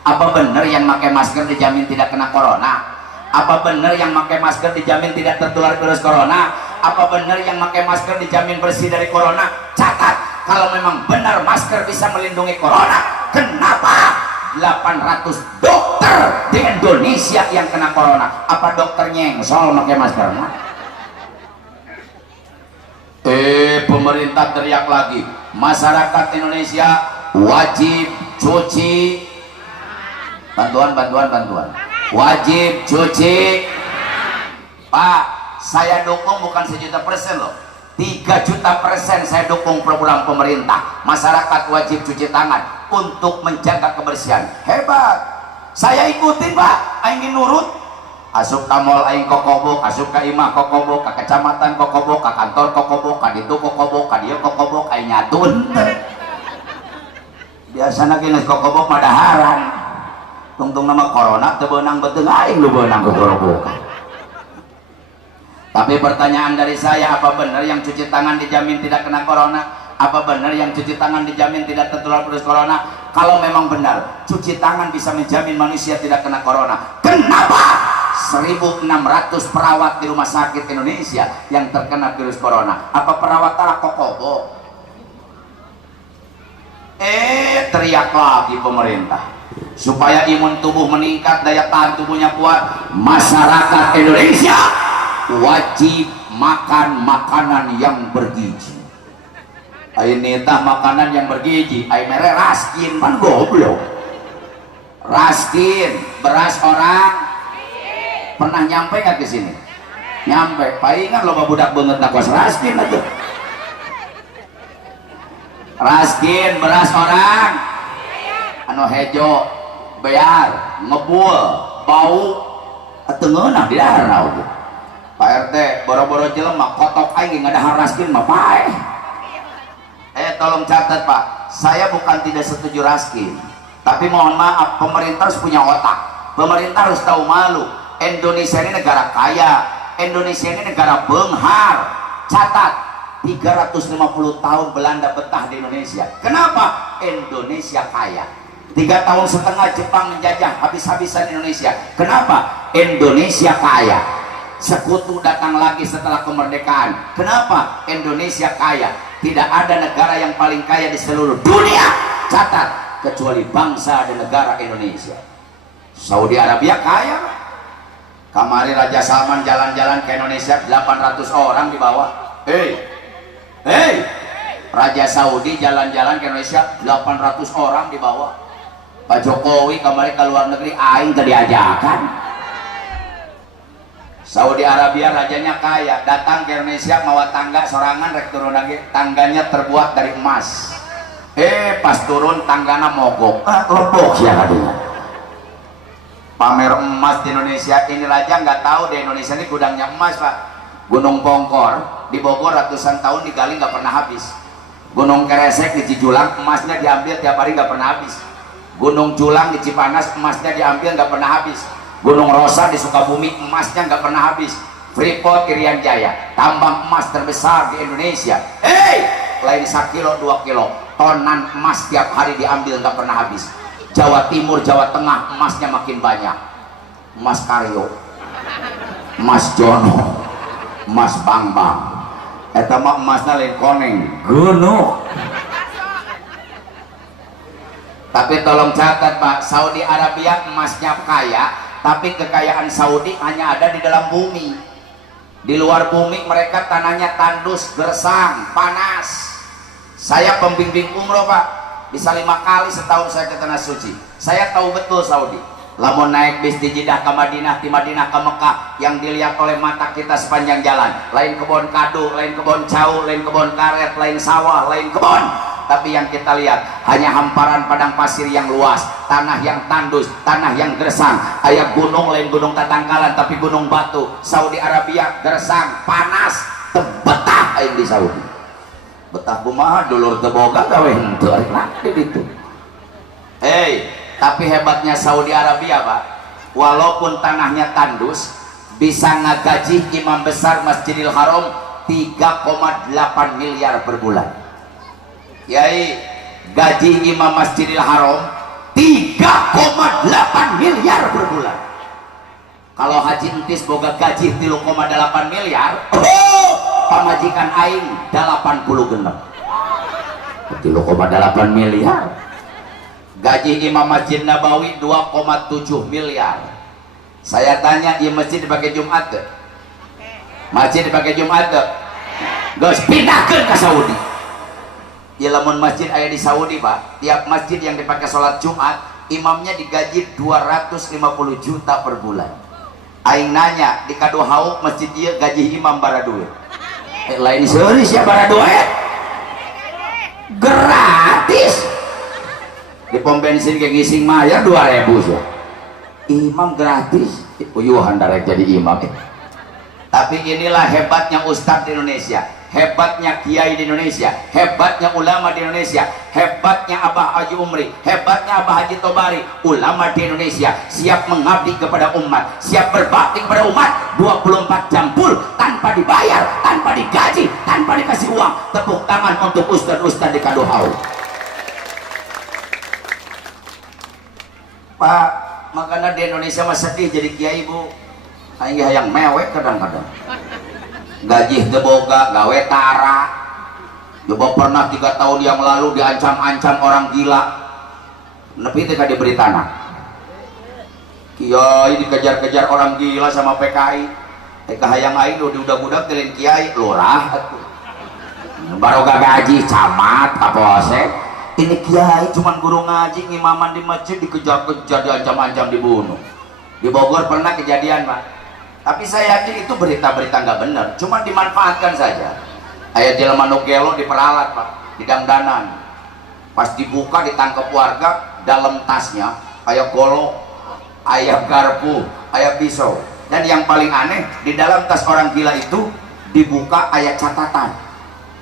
apa benar yang pakai masker dijamin tidak kena corona? Apa benar yang pakai masker dijamin tidak tertular virus corona? Apa benar yang pakai masker dijamin bersih dari corona? Catat, kalau memang benar masker bisa melindungi corona, kenapa 800 dokter di Indonesia yang kena corona? Apa dokternya yang soal pakai masker? Pemerintah teriak lagi, masyarakat Indonesia wajib cuci, bantuan, wajib cuci. Pak, saya dukung bukan 1.000.000% loh, 3.000.000% saya dukung program pemerintah. Masyarakat wajib cuci tangan untuk menjaga kebersihan. Hebat, saya ikutin Pak. Aing nurut, asup ka mall aing kokobok, asup ka imah kokobok, ka kecamatan kokobok, ka kantor kokobok, ka ditu kokobok, ka dieu kokobok, aing nyatun. Biasana geus kokobok madaharan. Tungtung nama corona teu beunang beuteung aing lu beunang kokobok. Tapi pertanyaan dari saya, apa benar yang cuci tangan dijamin tidak kena corona? Apa benar yang cuci tangan dijamin tidak tertular virus corona? Kalau memang benar cuci tangan bisa menjamin manusia tidak kena corona, kenapa 1.600 perawat di rumah sakit Indonesia yang terkena virus corona? Apa perawat tara kokobok? Teriak lagi pemerintah supaya imun tubuh meningkat, daya tahan tubuhnya kuat. Masyarakat Indonesia wajib makan makanan yang bergizi. Ini tah makanan yang bergizi, ayo mere raskin man goblok. Raskin beras orang. Pernah nyampe nggak ke sini? Nyampe. Palingan loba budak banget nak kos raskin aja. Raskin beras orang. Anu hejo, bear, ngebul, bau, atengeunah di daerah oge. Pak RT, boro-boro jelema kotok aing ngadahar raskin mah paeh. Tolong catat Pak, saya bukan tidak setuju raskin, tapi mohon maaf, pemerintah harus punya otak, pemerintah harus tahu malu. Indonesia ini negara kaya, Indonesia ini negara beunghar, catat 350 tahun Belanda betah di Indonesia. Kenapa? Indonesia kaya. 3,5 tahun Jepang menjajah habis-habisan Indonesia. Kenapa? Indonesia kaya. Sekutu datang lagi setelah kemerdekaan. Kenapa? Indonesia kaya. Tidak ada negara yang paling kaya di seluruh dunia, catat, kecuali bangsa dan negara Indonesia. Saudi Arabia kaya. Kamari Raja Salman jalan-jalan ke Indonesia, 800 orang dibawa. Hei, Raja Saudi jalan-jalan ke Indonesia, 800 orang dibawa. Pak Jokowi kemarin ke luar negeri, aing tadi ajakan. Saudi Arabia rajanya kaya, datang ke Indonesia mawa tangga sorangan rek turun lagi, tangganya terbuat dari emas. Pas turun tanggana mogok, lepok ya katanya. Pamer emas di Indonesia, ini raja nggak tahu di Indonesia ini gudangnya emas pak. Gunung Pongkor di Bogor ratusan tahun digali nggak pernah habis. Gunung Keresek di Cijulang emasnya diambil tiap hari nggak pernah habis. Gunung Julang di Cipanas emasnya diambil nggak pernah habis. Gunung Rosa di Sukabumi emasnya nggak pernah habis. Freeport Irian Jaya tambang emas terbesar di Indonesia. Lain 1 kilo 2 kilo tonan emas tiap hari diambil nggak pernah habis. Jawa Timur Jawa Tengah emasnya makin banyak. Emas Karyo, emas Jono, emas Bambang. Eta mah emasnya lain koneng gunung. Tapi tolong catat pak, Saudi Arabia emasnya kaya, tapi kekayaan Saudi hanya ada di dalam bumi. Di luar bumi mereka tanahnya tandus, gersang, panas. Saya pembimbing umroh pak, bisa 5 kali setahun saya ke tanah suci. Saya tahu betul Saudi. Lamun naik bis di Jeddah ke Madinah, di Madinah ke Mekah, yang dilihat oleh mata kita sepanjang jalan, lain kebun kadu, lain kebun cau, lain kebun karet, lain sawah, lain kebun. Tapi yang kita lihat hanya hamparan padang pasir yang luas, tanah yang tandus, tanah yang gersang. Aya gunung lain gunung tatangkalan tapi gunung batu. Saudi Arabia gersang, panas, betah aing di Saudi. Betah kumaha dulur teu boga gawe henteu nanti ditu. Tapi hebatnya Saudi Arabia Pak, walaupun tanahnya tandus bisa ngagaji imam besar Masjidil Haram 3,8 miliar per bulan. Yai, gaji imam Masjidil Haram 3,8 miliar per bulan. Kalau Haji Entis boga gaji 3,8 miliar, pamajikan aing 80 genep 3,8 miliar. Gaji imam Masjid Nabawi 2,7 miliar. Saya tanya, di masjid dipakai Jumat ke? Masjid dipakai Jumat ke? Gus pindahkan ke Saudi. Ya lamun masjid ada di Saudi pak, tiap masjid yang dipakai sholat Jumat imamnya digaji 250 juta per bulan. Aing nanya di kado hauk masjid dia gaji imam bara duit. Lain seuri siapa bara duit? Gratis. Di pom bensin ke Gising Maya 2.000 sih. Imam gratis. Uyuhan darek jadi imam. Tapi inilah hebatnya ustadz di Indonesia, hebatnya kiai di Indonesia, hebatnya ulama di Indonesia, hebatnya Abah Haji Umri, hebatnya Abah Haji Tobari. Ulama di Indonesia siap mengabdi kepada umat, siap berbakti kepada umat 24 jam full, tanpa dibayar, tanpa digaji, tanpa dikasih uang. Tepuk tangan untuk ustadz-ustadz di Kadohau. Pak, makanya di Indonesia mah sedih jadi kiai bu. Aing hayang mewek kadang-kadang. Gaji teu boga, gawe tara. Coba pernah 3 tahun yang lalu diancam-ancam orang gila. Nepi teh ka diberi tanah. Kiai dikejar-kejar orang gila sama PKI. Hayang aing udah budak teuing kiai lurah atuh. Baroga gaji camat kapolsek. Ini kiai cuman guru ngaji ngimaman di masjid dikejar-kejar, diancam-ancam dibunuh. Di Bogor pernah kejadian pak. Tapi saya yakin itu berita-berita nggak benar, cuma dimanfaatkan saja. Ayah jelema nu gelo diperalat pak, didangdanan. Pas dibuka ditangkap warga, dalam tasnya ayah golok, ayah garpu, ayah pisau. Dan yang paling aneh, di dalam tas orang gila itu dibuka ayat catatan.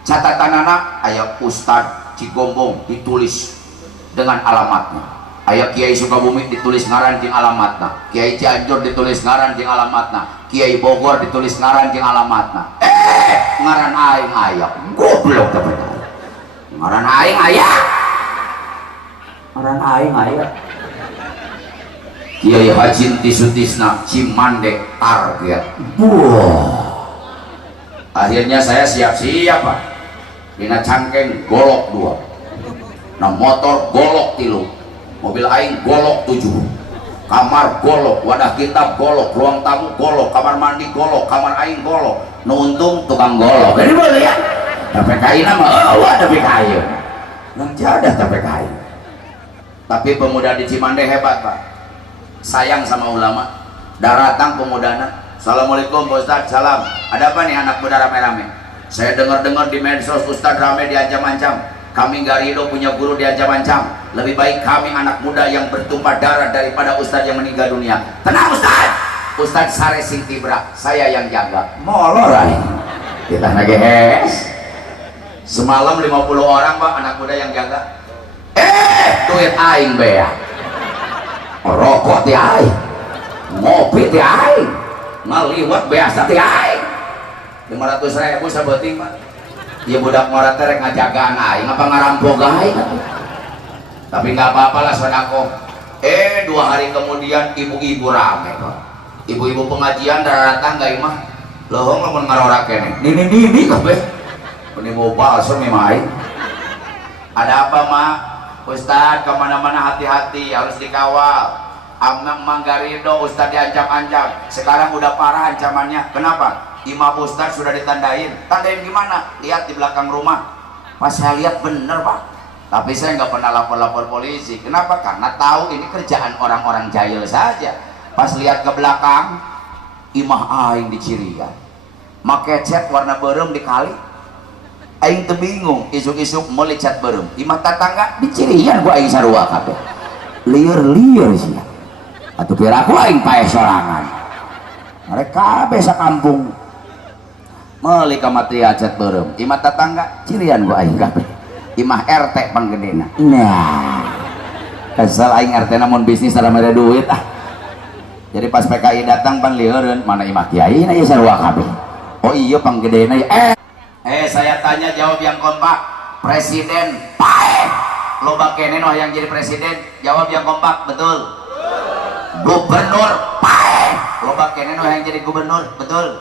Catatan anak ayat Ustadz Cigombong ditulis dengan alamatnya. Ayat Kiai Sukabumi ditulis ngaran jeung alamatna, Kiai Cianjur ditulis ngaran jeung alamatna, Kiai Bogor ditulis ngaran jeung alamatna. ngaran aing aya goblok tapi ngaran aing aya Kiai Haji Tisutisna Cimandek target. Akhirnya saya siap-siap Pak. Dina cangkeng golok 2. Nah motor golok 3. Mobil aing golok 7. Kamar golok, wadah kitab golok, ruang tamu golok, kamar mandi golok, kamar aing golok. Nu untung tukang golok. Jadi boleh ya. Tapi kain mah tapi kayu. Nang jadah tapi kayu. Tapi pemuda di Cimandek hebat Pak. Sayang sama ulama. Datang pemudana. Assalamualaikum Pak Ustadz. Salam. Ada apa nih anak muda rame-rame? Saya dengar-dengar di medsos Ustadz rame diancam-ancam. Kami nggak ridho punya guru diancam-ancam. Lebih baik kami anak muda yang bertumpah darah daripada Ustadz yang meninggal dunia. Tenang Ustadz. Ustadz Sare Sing Tibra. Saya yang jaga. Molor aja. Kita nagehes. Semalam 50 orang Pak anak muda yang jaga. Duit aing bea. Rokok ti aing. Ngopi ti aing. Ngaliwat biasa ti aing. 500.000 sabeting Pak. Ieu budak mora teh rek ngajagaan aing apa ngarampok aing. Tapi nggak apa-apa lah sodako. 2 hari kemudian ibu-ibu rame Pak. Ibu-ibu pengajian datang gak imah. Lohong lamun ngarora kene. Nini kabeh. Ini mau palsu memang. Ada apa Mak? Ustadz kemana-mana hati-hati harus dikawal. Amang Manggarido Ustadz diancam-ancam. Sekarang udah parah ancamannya. Kenapa? Imam Ustadz sudah ditandain. Tandain gimana? Lihat di belakang rumah. Pas saya lihat bener Pak. Tapi saya nggak pernah lapor-lapor polisi. Kenapa? Karena tahu ini kerjaan orang-orang jahil saja. Pas lihat ke belakang, imah aing di Cirian. Make cat warna berem di kali. Aing teu bingung, isuk-isuk meuli cat berem. Imah tetangga di Cirian gua aing sarua kabeh. Lieur-lieur sih. Atuh kira aku aing pae sorangan. Mereka kabeh sakampung. Meuli ka mati cat berem. Imah tetangga Cirian gua aing kabeh. Imah RT panggedena. Nah. Kesel aing RT namun bisnis ada duit ah. Jadi pas PKI datang pan lieureun mana imah kiai na ieu sarua kabeh. Oh iya panggedena ya. Saya tanya jawab yang kompak. Presiden pae loba kene noh yang jadi presiden, jawab yang kompak. Betul. Gubernur pae loba kene noh yang jadi gubernur. Betul.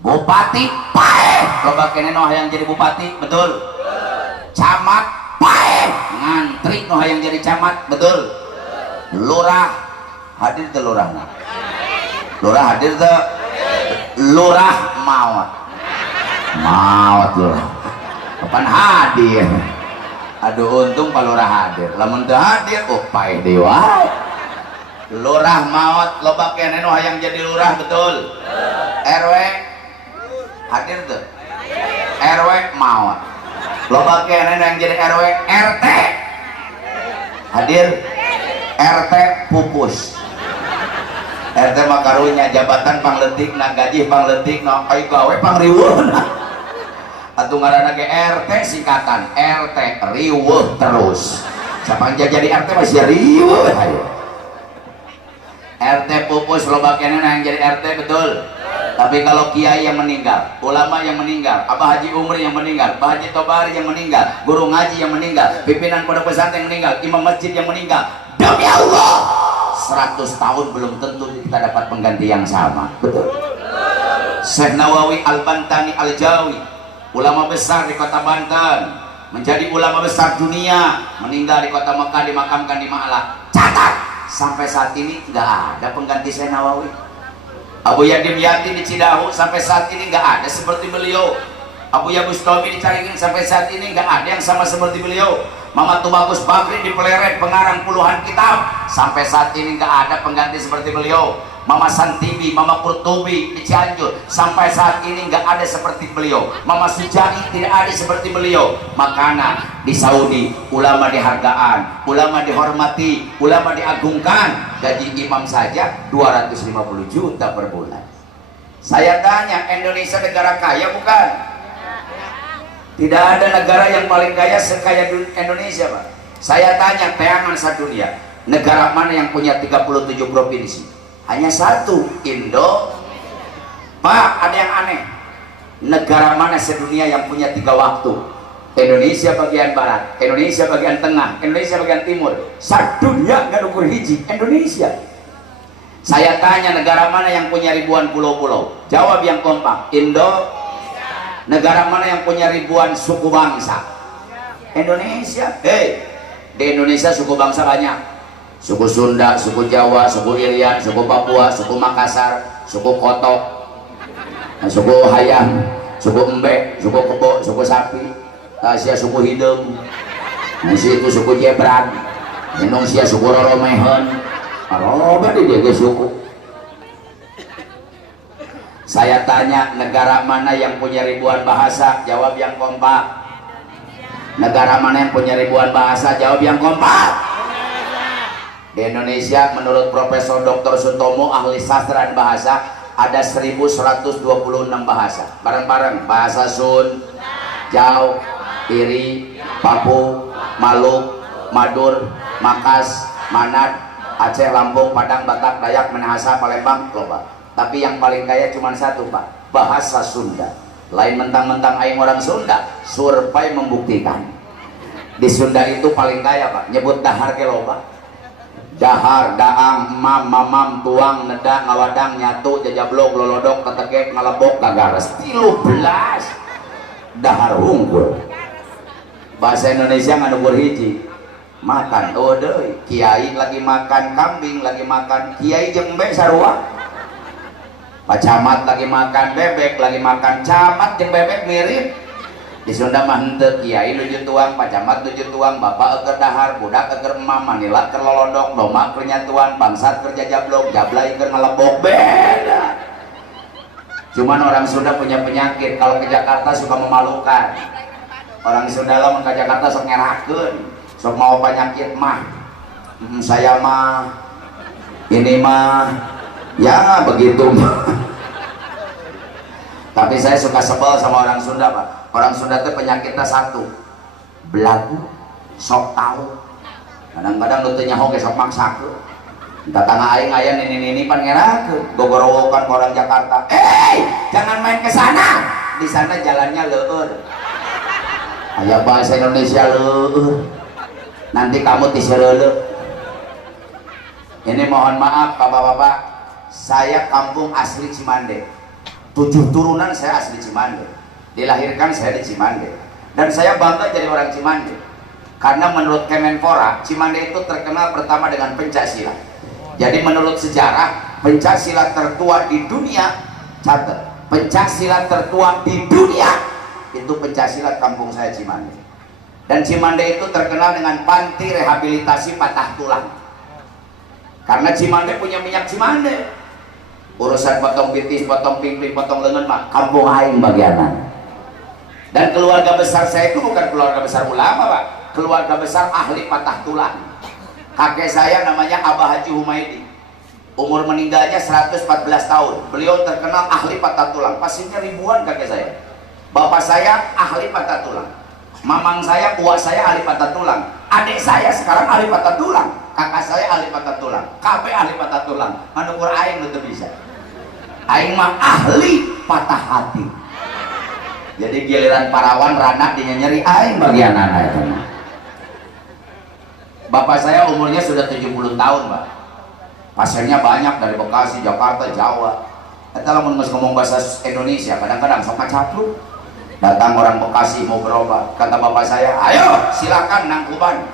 Bupati pae loba kene noh yang jadi bupati. Betul. Camat pae ngantri noh yang jadi camat. Betul. Lurah hadir teu lurah? Lurah hadir teu? Lurah maut lurah. Kapan hadir? Aduh untung Pak Lurah hadir. Lamun teu hadir, pae dewa. Lurah maut loba kene nu hayang jadi lurah. Betul. RW hadir teu? RW maut. Loba kene yang jadi RW. RT hadir? RT pupus. RT mah karunya jabatan pangletik na gaji pangletik na ai gawe pangriweuh. Atuh ngaranna ge RT singkatan RT riweuh terus. Sapanja jadi RT masih riweuh hayu. RT pupus loba keneh yang jadi RT. Betul. Tapi kalau kiai yang meninggal, ulama yang meninggal, Abah Haji Umri yang meninggal, Abah Haji Tobari yang meninggal, guru ngaji yang meninggal, pimpinan pondok pesantren yang meninggal, imam masjid yang meninggal, demi Allah 100 tahun belum tentu kita dapat pengganti yang sama. Betul. Syekh Nawawi Al-Bantani Al-Jawi, ulama besar di kota Banten, menjadi ulama besar dunia, meninggal di kota Mekah, dimakamkan di Ma'la. Catat, sampai saat ini nggak ada pengganti Syekh Nawawi. Abu Yadim Yatin di Cidahu sampai saat ini nggak ada seperti beliau. Abu Bustami di Caringin sampai saat ini nggak ada yang sama seperti beliau. Mama Tubagus Bakri di Pleret pengarang puluhan kitab, sampai saat ini nggak ada pengganti seperti beliau. Mama Santibi, Mama Kurtubi di Cianjur, sampai saat ini nggak ada seperti beliau. Mama Sujari tidak ada seperti beliau. Makanya di Saudi ulama dihargaan, ulama dihormati, ulama diagungkan. Gaji imam saja 250 juta per bulan. Saya tanya, Indonesia negara kaya bukan? Tidak ada negara yang paling kaya sekaya Indonesia, Pak. Saya tanya, teangan sadunia, negara mana yang punya 37 provinsi? Hanya satu, Indo. Pak, ada yang aneh. negara mana sedunia yang punya 3 waktu? Indonesia bagian barat, Indonesia bagian tengah, Indonesia bagian timur. Sadunia nggak ukur hiji Indonesia. Saya tanya negara mana yang punya ribuan pulau-pulau? Jawab yang kompak, Indo. Negara mana yang punya ribuan suku bangsa? Indonesia. Di Indonesia suku bangsa banyak. Suku Sunda, suku Jawa, suku Irian, suku Papua, suku Makassar, suku Kotok, suku Hayam, suku Embek, suku Kebo, suku Sapi, Asia suku Hidung, Asia itu suku Jebran, Indonesia suku Roromehon. Apa dia ke suku? Saya tanya negara mana yang punya ribuan bahasa? Jawab yang kompak. Negara mana yang punya ribuan bahasa? Jawab yang kompak. Di Indonesia menurut Profesor Dr. Sutomo, ahli sastra dan bahasa, ada 1126 bahasa. Bareng-bareng bahasa Sun, Jawa, Iri, Papu, Maluk, Madur, Makas, Manat, Aceh, Lampung, Padang, Batak, Dayak, Minahasa, Palembang, loba. Tapi yang paling kaya cuma satu, Pak, bahasa Sunda. Lain mentang-mentang aing orang Sunda, survei membuktikan di Sunda itu paling kaya, Pak. Nyebut dahar ke loba. Dahar, daang, mam, mamam, tuang, neda, ngawadang, nyatu, jajablog, lolodok, ketekek, ngalebok, gagares. 13 dahar unggul. Bahasa Indonesia nganugur hiji. Makan, oh deh, kiai lagi makan kambing, lagi makan kiai jeung bebek sarua. Pak Camat lagi makan bebek, lagi makan camat jeung bebek mirip. Di Sunda mah henteu, kiai nuju tuang, Pak Camat nuju tuang, bapak keur dahar, budak keur emam, manila keur lolodok, doma keur nyatuan, bangsat keur jajablog, jablay keur ngalebok, beda. Cuman orang Sunda punya penyakit, kalau ke Jakarta suka memalukan. Orang Sunda lamun ke Jakarta sok ngerakeun. Sok mau penyakit mah, saya mah, ini mah, ya begitu. Tapi saya suka sebel sama orang Sunda, Pak. Orang Sunda itu penyakitnya satu, belagu, sok tahu. Kadang-kadang nutunya hoge sok maksakeun. Entah tanah aing aya ini pan ngerakeun, gogorowokan ke orang Jakarta. Jangan main ke sana. Di sana jalannya leur. Aya bahasa Indonesia leur. Nanti kamu tiserele. Ini mohon maaf bapak-bapak, saya kampung asli Cimande. 7 turunan saya asli Cimande. Dilahirkan saya di Cimande. Dan saya bangga jadi orang Cimande. Karena menurut Kemenpora, Cimande itu terkenal pertama dengan pencaksilat. Jadi menurut sejarah, pencaksilat tertua di dunia, catat, pencaksilat tertua di dunia itu pencaksilat kampung saya Cimande. Dan Cimande itu terkenal dengan panti rehabilitasi patah tulang. Karena Cimande punya minyak Cimande. Urusan potong pitis, potong pingping, potong lengan mah kampung aing bagianan. Dan keluarga besar saya itu bukan keluarga besar ulama, Pak. Keluarga besar ahli patah tulang. Kakek saya namanya Abah Haji Humaydi. Umur meninggalnya 114 tahun. Beliau terkenal ahli patah tulang. Pasiennya ribuan kakek saya. Bapak saya ahli patah tulang. Mamang saya, uak saya ahli patah tulang. Adik saya sekarang ahli patah tulang. Kakak saya ahli patah tulang. KB ahli patah tulang. Manukur aing itu bisa. Aing mah ahli patah hati. Jadi giliran parawan rana dinyeri aing bagian anak itu. Bapak saya umurnya sudah 70 tahun, Pak. Pasiennya banyak dari Bekasi, Jakarta, Jawa. Kita lamun ngomong bahasa Indonesia, kadang-kadang sok capluk. Datang orang Bekasi mau berobat, kata bapak saya, ayo silakan nangkuban.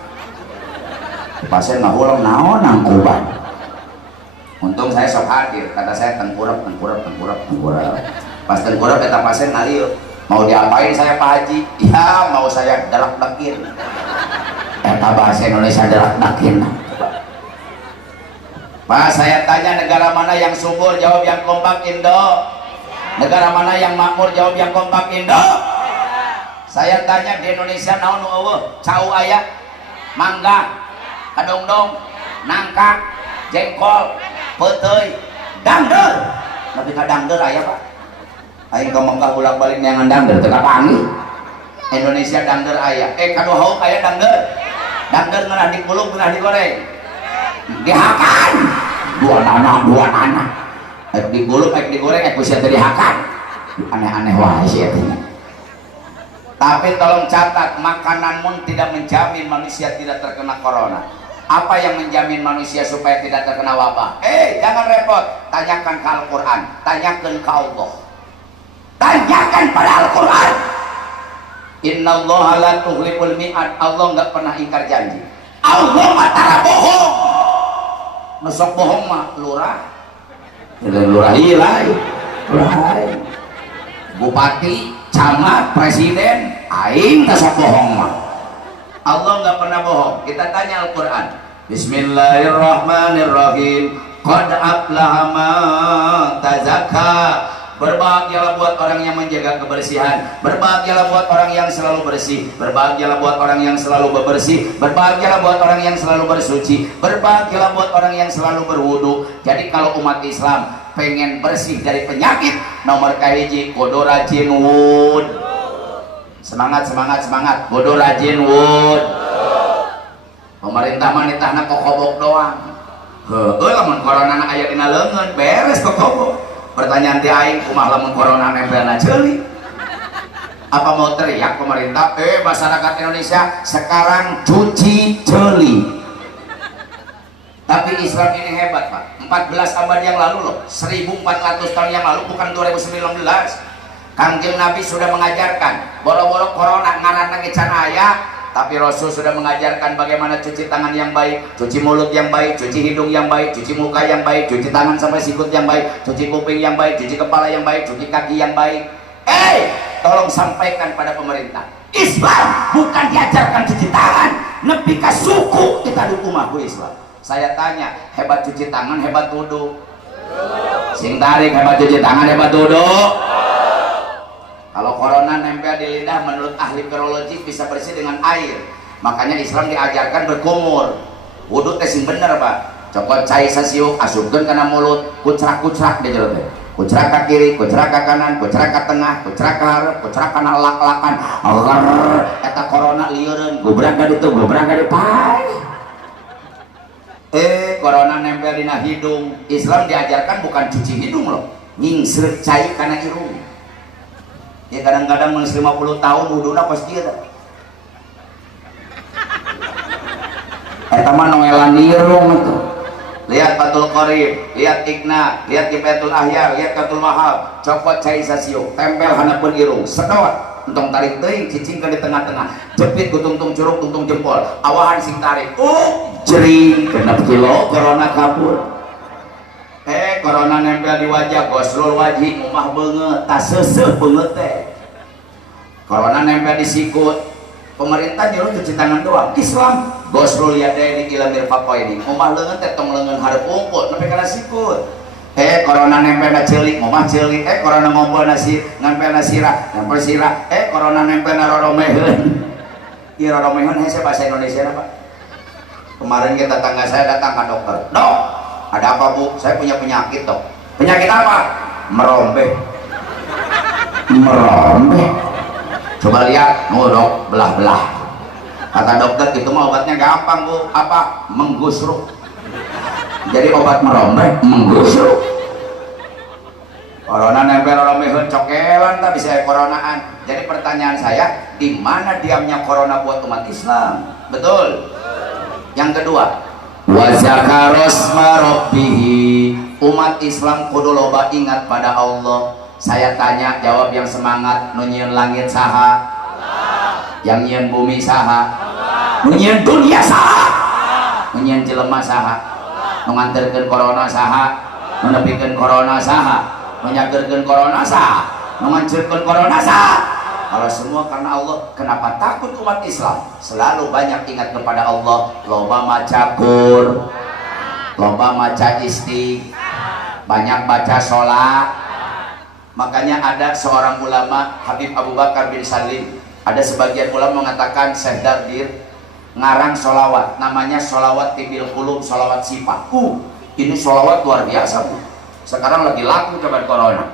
Pasien mah ulang naon nangkuban. Untung saya sok hadir, kata saya tengkurap. Pas tengkurap kata pasien nalieu, mau diapain saya Pak Haji? Ya mau saya delak-dekin. Kata bahasa Indonesia delak-dekin. Pak saya tanya negara mana yang subur? Jawab yang kompak, Indo. Negara mana yang makmur? Jawab yang kompak, Indo. Saya tanya di Indonesia naon nu eueuh? Cau aya, mangga, kadongdong, nangka, jengkol, peuteuy, dangdeur. Tapi ka dangdeur aya, Pak. Aing ka Mekah bolak-balik neangan dangdeur teu kapanggih. Indonesia dangdeur aya. Kanu hauk aya dangdeur. Dangdeur ngeunah digulung, ngeunah digoreng. Dihakan. Dua nana. Digulung, digoreng, bisa dihakan. aneh-aneh wae sih ya. Tapi tolong catat, makananmu tidak menjamin manusia tidak terkena corona. Apa yang menjamin manusia supaya tidak terkena wabah? Jangan repot, tanyakan ke Al-Quran, tanyakan ke Allah, tanyakan pada Al-Quran. Innallaha la tuhlibul mi'ad. Allah nggak pernah ingkar janji. Allah matara bohong. Nusok bohong mah lurah. Lurah ilai. Bupati, camat, presiden, aing tak sok bohong mah. Allah nggak pernah bohong. Kita tanya Al-Quran. Bismillahirrahmanirrahim. Qad aflaha man tazakka. Berbahagialah buat orang yang menjaga kebersihan. Berbahagialah buat orang yang selalu bersih. Berbahagialah buat orang yang selalu bersih. Berbahagialah buat orang yang selalu bersuci. Berbahagialah buat orang yang selalu berwudu. Jadi kalau umat Islam pengen bersih dari penyakit, nomor kahiji kudu rajin wud. Semangat, semangat, semangat. Kudu rajin wud. Pemerintah mah nitahna kokobok doang. Heueuh lamun corona aya dina leungeun beres kokobok. Pertanyaan ti aing, kumaha lamun corona nempelna ceuli? Apa mau teriak pemerintah? Masyarakat Indonesia sekarang cuci ceuli. Tapi Islam ini hebat, Pak. 14 abad yang lalu loh, 1400 tahun yang lalu, bukan 2019. Kangjeng Nabi sudah mengajarkan, boro-boro corona ngaranna ge can aya. Tapi Rasul sudah mengajarkan bagaimana cuci tangan yang baik, cuci mulut yang baik, cuci hidung yang baik, cuci muka yang baik, cuci tangan sampai sikut yang baik, cuci kuping yang baik, cuci kepala yang baik, cuci kaki yang baik. Tolong sampaikan pada pemerintah, Islam bukan diajarkan cuci tangan, nepi ka suku kita dukung aku Islam. Saya tanya, hebat cuci tangan, hebat wudu? Sing tarik hebat cuci tangan, hebat wudu? Kalau corona nempel di lidah, menurut ahli virologi bisa bersih dengan air. Makanya Islam diajarkan berkumur. Wudhu teh sing bener, Pak. Cokot cai sasiuk, asupkeun kana mulut, kucrak-kucrak di jero teh. Kucrak ka kiri, kucrak ka kanan, kucrak ka tengah, kucrak ka hareup, kucrak kana lak-lakan. Allah, eta corona lieureun, gubrak ka ditu, gubrak ka dipae. Corona nempel dina hidung. Islam diajarkan bukan cuci hidung loh, ngingsreut cai kana irung. Ya kadang-kadang menulis 50 tahun wuduna pas dia dah. Eta mah noelan irung itu. Lihat Fathul Qorib, lihat Iqna, lihat Kifayatul Ahya, lihat Fathul Wahab, copot cai sasiu, tempel hanapeun irung, sedot, entong tarik teuing cicing ke di tengah-tengah, jepit ku tungtung curug, tungtung jempol, awahan sing tarik, jering, genep kilo, corona kabur. Corona nempel di wajah, gosrul wajhi, umah beungeut, tas seuseuh beungeut teh. Corona nempel di sikut, pemerintah nyuruh cuci tangan doang. Islam, gosrul yadaini ila mirfaqaini, umah leungeut teh tong leungeun hareup ungkul nepi kana sikut. Corona nempel na ceulik, umah ceulik. Corona ngompol nasi, nempel na sirah, nempel sirah. Corona nempel na roromeheun. Ieu roromeheun hese bahasa Indonesia Pak. Kemarin kita tetangga saya datang ke dokter. Dok, ada apa Bu? Saya punya penyakit dok. Penyakit apa? Merombeh. Merombeh. Coba lihat, dok, belah-belah. Kata dokter itu mah obatnya gampang Bu. Apa? Menggusruk. Jadi obat merombeh, menggusruk. Corona nempel rombehun cokelan tak bisa coronaan. Jadi pertanyaan saya, di mana diamnya corona buat umat Islam? Betul. Yang kedua, wa zakarosma rabbihi, umat Islam kudu loba ingat pada Allah. Saya tanya, jawab yang semangat. Nu nyieun langit saha? Allah. Yang nyieun bumi saha? Allah. Nu nyieun dunia saha? Nu nyieun jelema saha? Allah. Nu nganterkeun corona saha? Nu nepikeun corona saha? Nu nyageurkeun corona saha? Nu ngancurkeun corona saha? Kalau semua karena Allah, kenapa takut umat Islam? Selalu banyak ingat kepada Allah. Loba maca Qur, loba maca istighfar, banyak baca sholat. Makanya ada seorang ulama, Habib Abu Bakar bin Salim, ada sebagian ulama mengatakan Syekh Dardir ngarang sholawat, namanya sholawat tibil qulub, sholawat sifat. Ini sholawat luar biasa Bu. Sekarang lagi laku coba corona.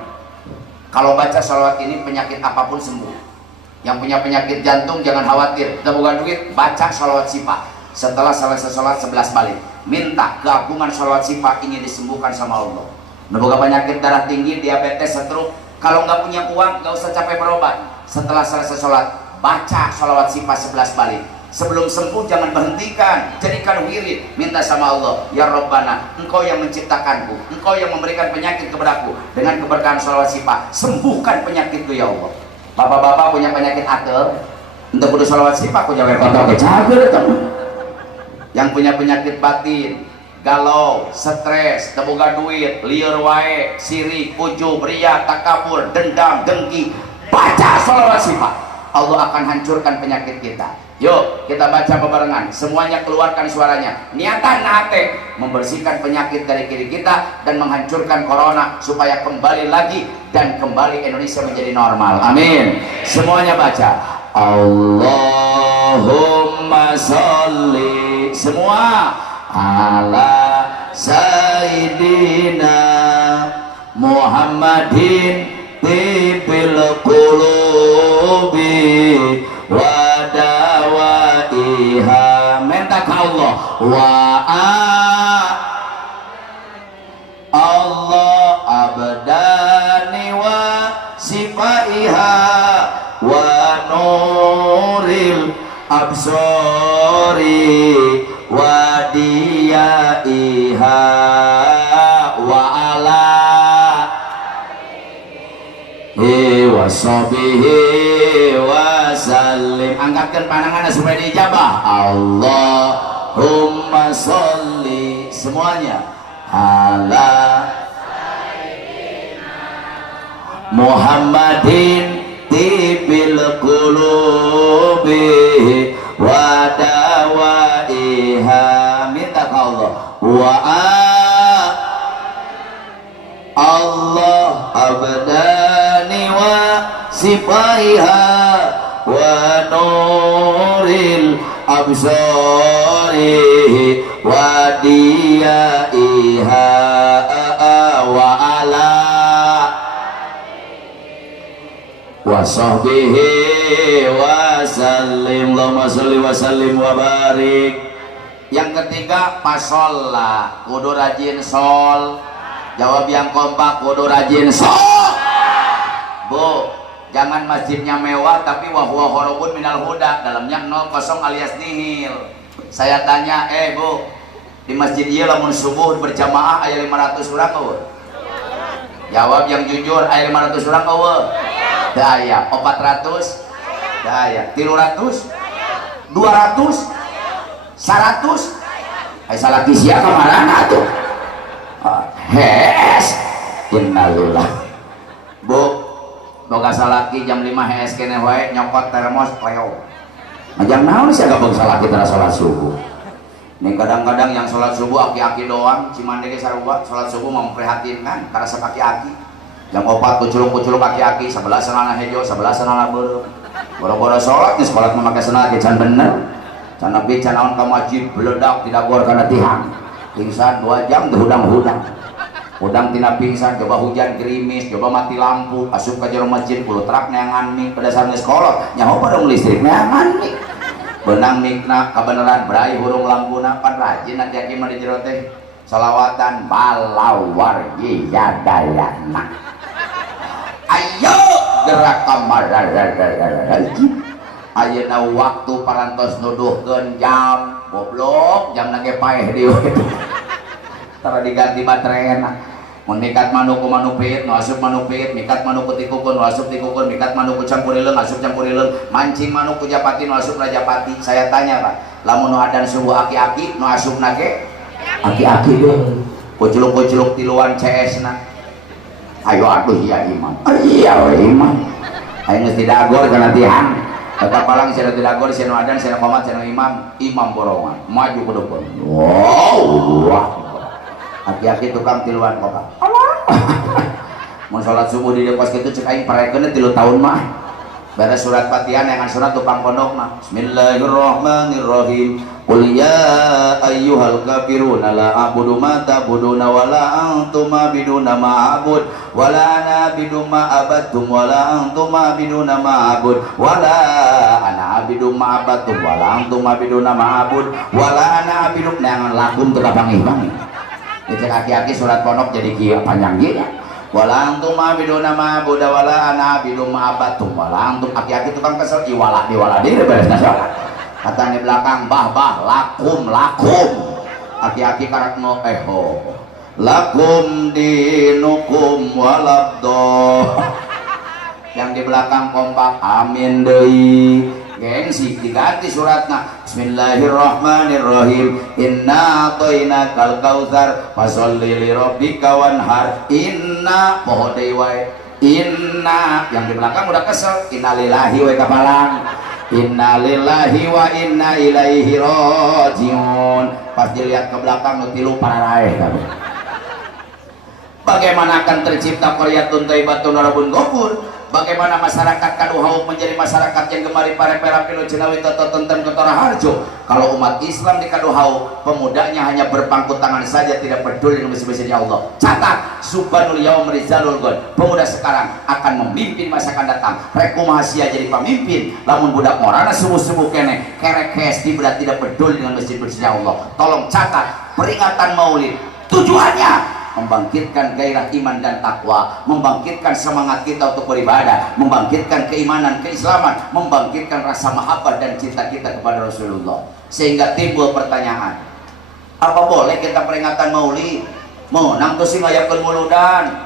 Kalau baca sholawat ini penyakit apapun sembuh. Yang punya penyakit jantung jangan khawatir, udah bukan duit, baca sholawat sifat. Setelah selesai sholat 11 balik, minta keagungan sholawat sifat ingin disembuhkan sama Allah. Udah bukan penyakit darah tinggi, diabetes, stroke, Kalau nggak punya uang, nggak usah capek berobat. Setelah selesai sholat, baca sholawat sifat 11 balik. Sebelum sembuh jangan berhentikan, jadikan wirid, minta sama Allah, ya Rabbana, engkau yang menciptakanku, engkau yang memberikan penyakit kepadaku, dengan keberkahan sholawat sifat, sembuhkan penyakitku ya Allah. Bapak-bapak punya penyakit atel, untuk kudu sholawat sifat, aku jawab kotor kecager. Yang punya penyakit batin, galau, stres, teboga duit, liar wae, sirik, ujub, riya, takabur, dendam, dengki, baca sholawat sifat, Allah akan hancurkan penyakit kita. Yuk kita baca bebarengan, semuanya keluarkan suaranya. Niatan hati membersihkan penyakit dari diri kita dan menghancurkan corona supaya kembali lagi dan kembali Indonesia menjadi normal. Amin. Semuanya baca. Allahumma sholli semua ala Sayyidina Muhammadin tibil qulubi wa dawaiha. Minta ke Allah wa Allah abdani wa sifaiha wa nuril absori wa diyaiha wa ala washabihi wasallim. Angkatkan pandangannya supaya dijabah. Allahumma sholli semuanya ala Muhammadin tibil qulubi wa dawaiha. Minta ke Allah wa Allah abdani wa sifaiha wa nuril absari wa diyaiha wa ala wa sahbihi wa sallim. Allahumma sholli wa sallim wa barik. Yang ketiga pasolla, kudu rajin sol. Jawab yang kompak, kudu rajin sol. Bu, jangan masjidnya mewah tapi wahwa horobun minal huda, dalamnya 0 alias nihil. Saya tanya, Bu, di masjid ieu lamun subuh berjamaah aya 500 urang eueuh? Jawab yang jujur, aya 500 urang eueuh? Teu aya. 400? Teu aya. 300? 200? 100? Aya salaki sia kamarana atuh? Hes innalillah. Bu, boga salaki jam 5 hes kene wae nyokot termos pleo. Jam naon sih gabung salaki tara salat subuh. Nih kadang-kadang yang salat subuh aki-aki doang, cimande ge sarua salat subuh memprihatinkan karena sakaki-aki. Jam 4 kuculuk-kuculuk aki-aki, sebelah senana hejo, sebelah senana beureum. Boro-boro salat geus salat memakai senana ge can bener. Can nabi can naon ka masjid beledak tidak gor kana tihang. Pingsan 2 jam teu hudang-hudang. Udang tina pingsan, coba hujan gerimis, coba mati lampu, asup ke jero masjid, puluh terak neangan mik, pada saat ngeskolot, nyaho pada listrik neangan mik. Benang mikna, kebenaran, berai hurung lampuna, pan rajin nanti aki mah di jero teh, salawatan, balau wargi yadayana. Ayo gerak kamar, ayeuna waktu parantos nuduhkeun jam, goblok, jam nage paeh di tara diganti baterai enak. Mun mikat manuk ku manupit, nu asup manupit, mikat manuk ku tikukun, nu asup tikukun, mikat manuk ku campurileung, asup campurileung, mancing manuk ku japati, nu asup rajapati. Saya tanya, Pak, lamun nu adan subuh aki-aki, nu asup nage aki-aki deh. Kuculuk-kuculuk tiluan CS-na. Ayo atuh ya imam. Iya we imam. Ayo geus didagor kana tihang. Tetap palang sia tidak gor, sia nu adan, sia nu qomat, sia nu imam, imam borongan, maju ke depan. Wow. Aki-aki tukang tiluan kota. Mau sholat subuh di kos gitu cek aing parekeun 3 tahun mah. Beres surat Fatihah yang surat tukang pondok mah. Bismillahirrahmanirrahim. Qul ya ayyuhal kafiruna la a'budu ma ta'buduna wa la antum abiduna ma a'bud wa la ana abidu ma abadtum wa la antum abiduna ma a'bud wa la ana abidu ma abadtum wa la antum abiduna ma a'bud wa la ana abidu neangan lakum teu kapanggih-panggih. Cek aki-aki surat pondok jadi kieu panjang ieu nya. wala antum abiduna ma buda wala ana abidu ma abatum wala antum aki-aki tukang kesel iwala diwala beres nasional kata di belakang bah lakum aki-aki karak no eho lakum dinukum walabdo yang di belakang kompak amin deui gengsi diganti suratna bismillahirrahmanirrahim inna atoinakal kautsar fasholli li rabbika wanhar inna poho deui wae inna yang di belakang udah kesel innalillahi wa kapalang innalillahi wa inna ilaihi rajiun pas dilihat ke belakang nutilu pararaeh kabeh. Bagaimana akan tercipta qaryatun thayyibatun warabun ghafur? Bagaimana masyarakat kaduhau menjadi masyarakat yang gemari parepera pilu Cinawi toto tenten ketora harjo? Kalau umat Islam di kaduhau pemudanya hanya berpangku tangan saja tidak peduli dengan mesin-mesinnya Allah. Catat subhanul yaum rizalul ghad. Pemuda sekarang akan memimpin masa akan datang. Rekumahasia jadi pemimpin. Lamun budak morana subuh-subuh kene kerekes budak tidak peduli dengan mesin-mesinnya Allah. Tolong catat peringatan Maulid tujuannya membangkitkan gairah iman dan takwa, membangkitkan semangat kita untuk beribadah, membangkitkan keimanan, keislaman, membangkitkan rasa mahabbah dan cinta kita kepada Rasulullah. Sehingga timbul pertanyaan, apa boleh kita peringatan Maulid? Menang tuh sih ngayapkeun muludan.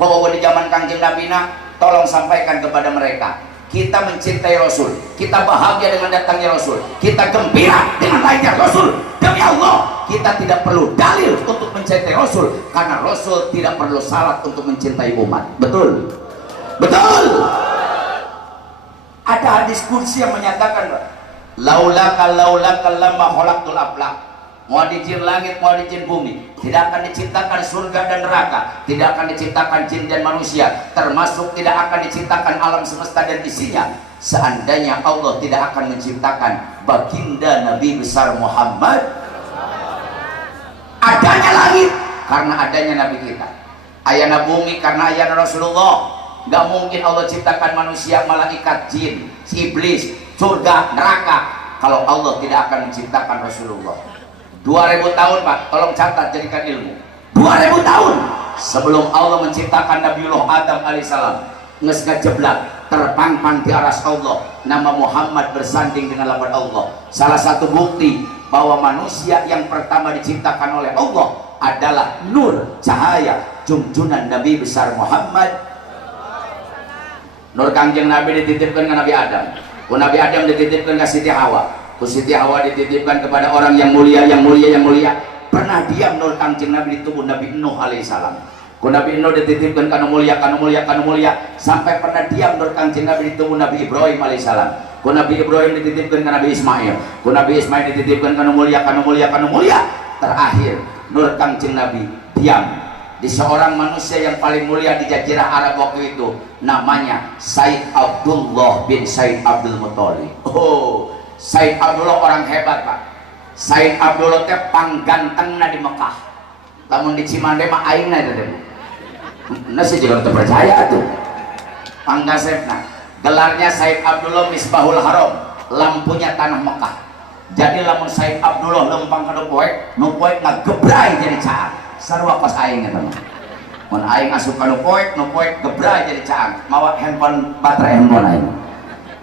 Kok di zaman Kangjeng Nabi tolong sampaikan kepada mereka, kita mencintai Rasul, kita bahagia dengan datangnya Rasul, kita gembira dengan lahirnya Rasul. Demi Allah, kita tidak perlu dalil untuk mencintai Rasul, karena Rasul tidak perlu syarat untuk mencintai umat. Betul? Betul? Ada hadis kursi yang menyatakan, laula lamma khalaqtul aflaq. Mau di jin langit, mau di jin bumi, tidak akan diciptakan surga dan neraka, tidak akan diciptakan jin dan manusia, termasuk tidak akan diciptakan alam semesta dan isinya, seandainya Allah tidak akan menciptakan baginda Nabi besar Muhammad. Adanya langit karena adanya Nabi kita, ayana bumi karena ayana Rasulullah. Gak mungkin Allah ciptakan manusia, malaikat, jin, iblis, surga, neraka kalau Allah tidak akan menciptakan Rasulullah. 2000 tahun Pak, tolong catat jadikan ilmu. 2000 tahun sebelum Allah menciptakan Nabiullah Adam alaihissalam, nges ngajeblak terpampang di aras Allah nama Muhammad bersanding dengan lafaz Allah. Salah satu bukti bahwa manusia yang pertama diciptakan oleh Allah adalah nur cahaya junjunan Nabi besar Muhammad. Nur Kangjeng Nabi dititipkan ke Nabi Adam, ku Nabi Adam dititipkan ke Siti Hawa, ku Siti Hawa dititipkan kepada orang yang mulia. Pernah diam Nur Kangjeng Nabi di tubuh Nabi Nuh alaihissalam, ku Nabi Nuh dititipkan kanu mulia, sampai pernah diam Nur Kangjeng Nabi di tubuh Nabi Ibrahim alaihissalam, ku Nabi Ibrahim dititipkan ke Nabi Ismail, ku Nabi Ismail dititipkan kanu mulia. Terakhir Nur Kangjeng Nabi diam di seorang manusia yang paling mulia di jazirah Arab waktu itu, namanya Said Abdullah bin Said Abdul Muthalib. Oh, Said Abdullah orang hebat Pak. Said Abdullah teh panggantengna di Mekah. Lamun di Cimande mah aingna itu teh. Nasi juga terpercaya tuh. Panggasepna. Gelarnya Said Abdullah Misbahul Haram, lampunya tanah Mekah. Jadi lamun Said Abdullah lempang ka nu poek ngagebrai jadi caang. Sarua pas aing eta mah. Mun aing asup ka nu poek gebrai jadi caang. Mawa handphone baterai handphone aing.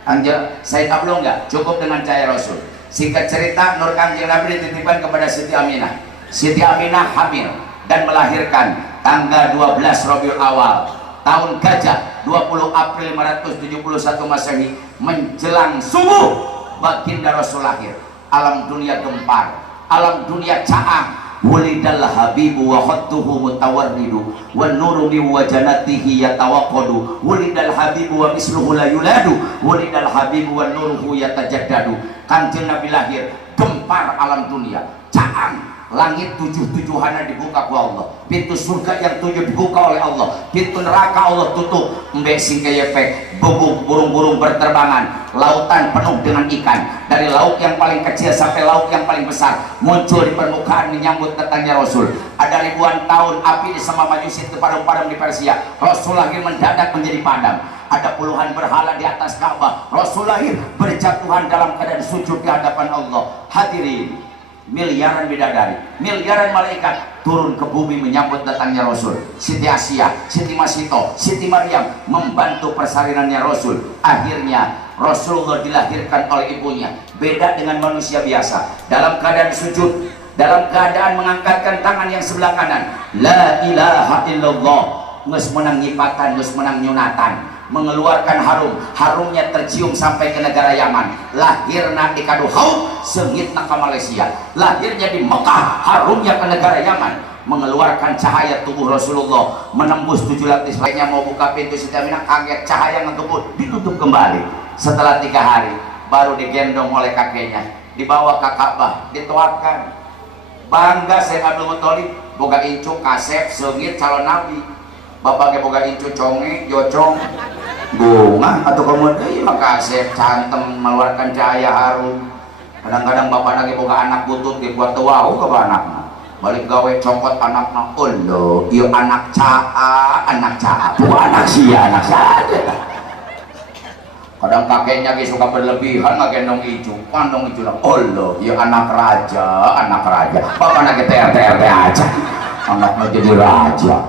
Anja Said Abdullah enggak cukup dengan cahaya Rasul. Singkat cerita, Nur Kangjeng Nabi dititipkan kepada Siti Aminah. Siti Aminah hamil dan melahirkan tanggal 12 Rabiul Awal tahun Gajah 20 April 571 Masehi menjelang subuh baginda Rasul lahir. Alam dunia gempar, alam dunia caang. Wulidal habibu wa khattuhu mutawarridu wa nuru min wajanatihi yatawaqqadu wulidal habibu wa misluhu la yuladu wulidal habibu wa nuruhu yatajaddadu. Kanjeng Nabi lahir, gempar alam dunia, caang. Langit 7-7-hana dibuka ku Allah, pintu surga yang 7 dibuka oleh Allah, pintu neraka Allah tutup. Mbek singkeyepek, bubuk burung-burung berterbangan, lautan penuh dengan ikan, dari laut yang paling kecil sampai laut yang paling besar muncul di permukaan menyambut datangnya Rasul. Ada ribuan tahun api di Sama Majusi itu padam-padam di Persia, Rasul lahir mendadak menjadi padam. Ada puluhan berhala di atas Ka'bah, Rasul lahir berjatuhan dalam keadaan sujud di hadapan Allah. Hadirin, miliaran bidadari, miliaran malaikat turun ke bumi menyambut datangnya Rasul. Siti Asia, Siti Masito, Siti Maryam membantu persalinannya Rasul. Akhirnya Rasulullah dilahirkan oleh ibunya. Beda dengan manusia biasa, dalam keadaan sujud, dalam keadaan mengangkatkan tangan yang sebelah kanan, la ilaha illallah, nges menang nyipatan, nges menang nyunatan, mengeluarkan harumnya tercium sampai ke negara Yaman. Lahirna di Kaduhau, sengitna ke Malaysia. Lahirnya di Mekah, harumnya ke negara Yaman, mengeluarkan cahaya tubuh Rasulullah menembus 7 lapis. Lainnya mau buka pintu, Siti Aminah kaget, cahaya ngebut, ditutup kembali. Setelah 3 hari baru digendong oleh kakeknya, dibawa ke Ka'bah, dituakan. Bangga Syekh Abdul Muthalib boga incu kasep sengit calon nabi. Bapaknya boga incu conge jocong bunga atau kemudian maka kasep cantem mengeluarkan cahaya harum. Kadang-kadang bapak lagi boga anak butut dibuat tuau ke anaknya, balik gawe cokot anaknya. Allah iya anak caa bukan anak sia, anak saja. Kadang kakeknya suka berlebihan ngegendong icu, pandong icu lah. Allah iya anak raja bapak lagi TRT aja, anaknya jadi raja.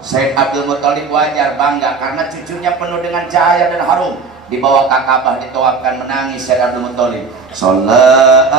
Syekh Abdul Muthalib wajar bangga karena cucunya penuh dengan cahaya dan harum. Dibawa ke Ka'bah, ditoapkan, menangis Syekh Abdul Muthalib. Sallallahu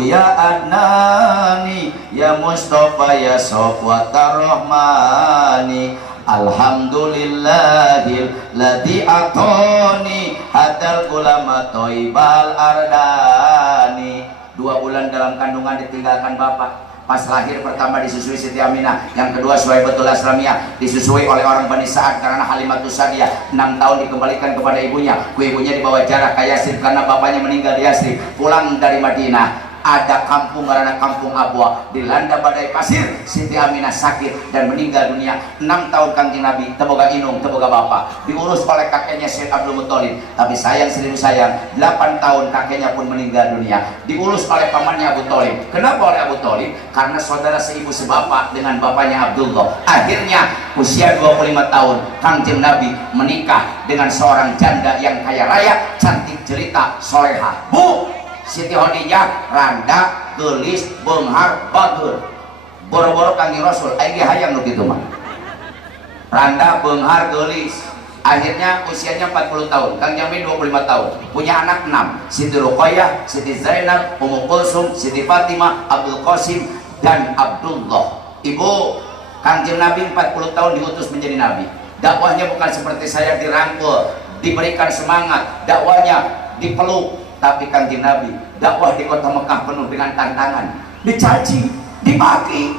ya adnani ya Mustafa ya Sofwatar Rahmani, alhamdulillahil ladzi atoni hadal ulama toibal ardani. 2 bulan dalam kandungan ditinggalkan bapak. Pas lahir pertama disusui Siti Aminah, yang kedua Suwaibatul Aslamiyah disusui oleh orang Bani Sa'ad karena Halimatus Sa'diyah. 6 tahun dikembalikan kepada ibunya. Ibunya dibawa jarak ke Yasrib karena bapaknya meninggal di Yasrib. Pulang dari Madinah, ada kampung karena kampung Abwa, dilanda badai pasir. Siti Aminah sakit dan meninggal dunia. 6 tahun Kangjeng Nabi teboga inung teboga bapak, diurus oleh kakeknya Syekh Abdul Muthalib. Tapi sayang seribu sayang, 8 tahun kakeknya pun meninggal dunia, diurus oleh pamannya Abu Thalib. Kenapa oleh Abu Thalib? Karena saudara seibu sebapak dengan bapaknya Abdullah. Akhirnya usia 25 tahun Kangjeng Nabi menikah dengan seorang janda yang kaya raya, cantik jelita, soleha. Bu Siti Khadijah randa gelis beunghar bageul. Boro-boro Kangjeng Rasul aya hayang nu kitu mah. Randa beunghar gelis. Akhirnya usianya 40 tahun, Kangjeng Nabi 25 tahun. Punya anak 6, Siti Ruqayyah, Siti Zainab, Ummu Kulsum, Siti Fatimah, Abdul Qasim dan Abdullah. Ibu Kangjeng Nabi 40 tahun diutus menjadi nabi. Dakwahnya bukan seperti saya dirangkul, diberikan semangat, dakwahnya dipeluk. Tapi Kangjeng Nabi dakwah di kota Mekah penuh dengan tantangan, dicaci, dimaki.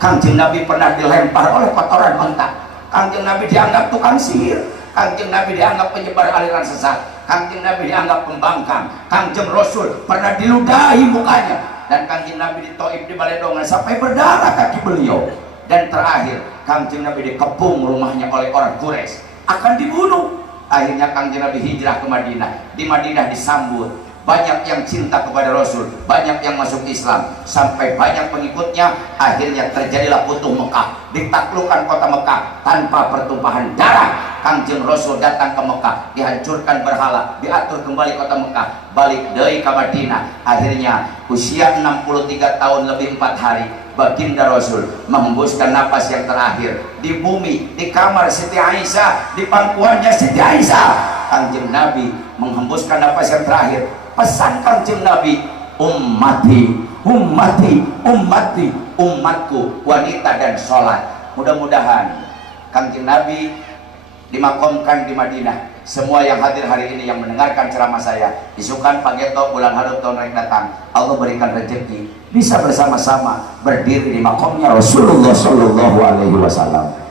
Kangjeng Nabi pernah dilempar oleh kotoran onta. Kangjeng Nabi dianggap tukang sihir. Kangjeng Nabi dianggap penyebar aliran sesat. Kangjeng Nabi dianggap pembangkang. Kangjeng Rasul pernah diludahi mukanya. Dan Kangjeng Nabi di Taif di Baledongan sampai berdarah kaki beliau. Dan terakhir Kangjeng Nabi dikepung rumahnya oleh orang Quraisy, akan dibunuh. Akhirnya Kangjeng Nabi hijrah ke Madinah. Di Madinah disambut banyak yang cinta kepada Rasul, banyak yang masuk Islam, sampai banyak pengikutnya. Akhirnya terjadilah Futuh Mekah, ditaklukkan kota Mekah tanpa pertumpahan darah. Kangjeng Rasul datang ke Mekah, dihancurkan berhala, diatur kembali kota Mekah, balik deui ke Madinah. Akhirnya usia 63 tahun lebih 4 hari Baginda Rasul menghembuskan napas yang terakhir di bumi, di kamar Siti Aisyah, di pangkuannya Siti Aisyah. Kangjeng Nabi menghembuskan napas yang terakhir. Pesan Kangjeng Nabi, ummati, ummati, ummati, umatku, wanita dan sholat. Mudah-mudahan Kangjeng Nabi dimakamkan di Madinah. Semua yang hadir hari ini yang mendengarkan ceramah saya, isukan pageto bulan Harut tahun yang datang, Allah berikan rezeki bisa bersama-sama berdiri di makamnya Rasulullah Shallallahu Alaihi Wasallam.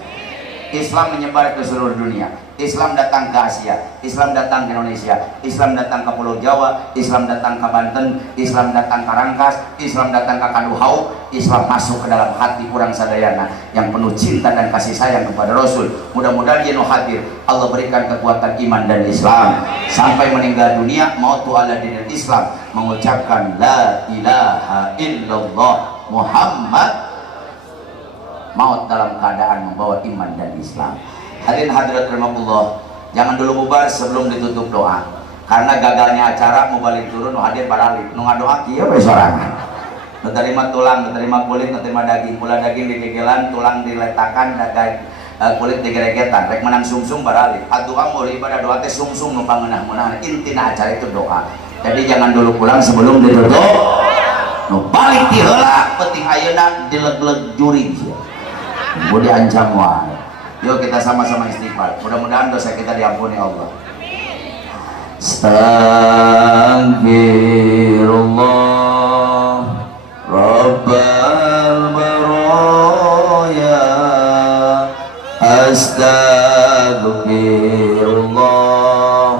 Islam menyebar ke seluruh dunia. Islam datang ke Asia, Islam datang ke Indonesia, Islam datang ke Pulau Jawa, Islam datang ke Banten, Islam datang ke Rangkas, Islam datang ke Kaduhau. Islam masuk ke dalam hati kurang sadayana yang penuh cinta dan kasih sayang kepada Rasul. Mudah-mudahan dia hadir, Allah berikan kekuatan iman dan Islam sampai meninggal dunia mautu ala dinil Islam, mengucapkan la ilaha illallah Muhammad, maut dalam keadaan membawa iman dan Islam. Hadirin hadirat rahimakumullah, jangan dulu bubar sebelum ditutup doa. Karena gagalnya acara mau balik turun, hadir baralik nu ngadoa kieu we sorangan. terima tulang, terima kulit, terima daging. Pula daging digegelan, tulang diletakkan, kulit digeregetan. Rek menang sungsung barali. Doa mau ibadah doa teh sungsung numpang ngeunah-ngeunah. Intina acara itu doa. Jadi jangan dulu pulang sebelum ditutup. Nu balik ti heula penting ayeuna dileg-leg juri. Kemudian ancam wae. Yuk kita sama-sama istighfar. Mudah-mudahan dosa kita diampuni Allah. Astaghfirullah Rabbal baraya. Astaghfirullah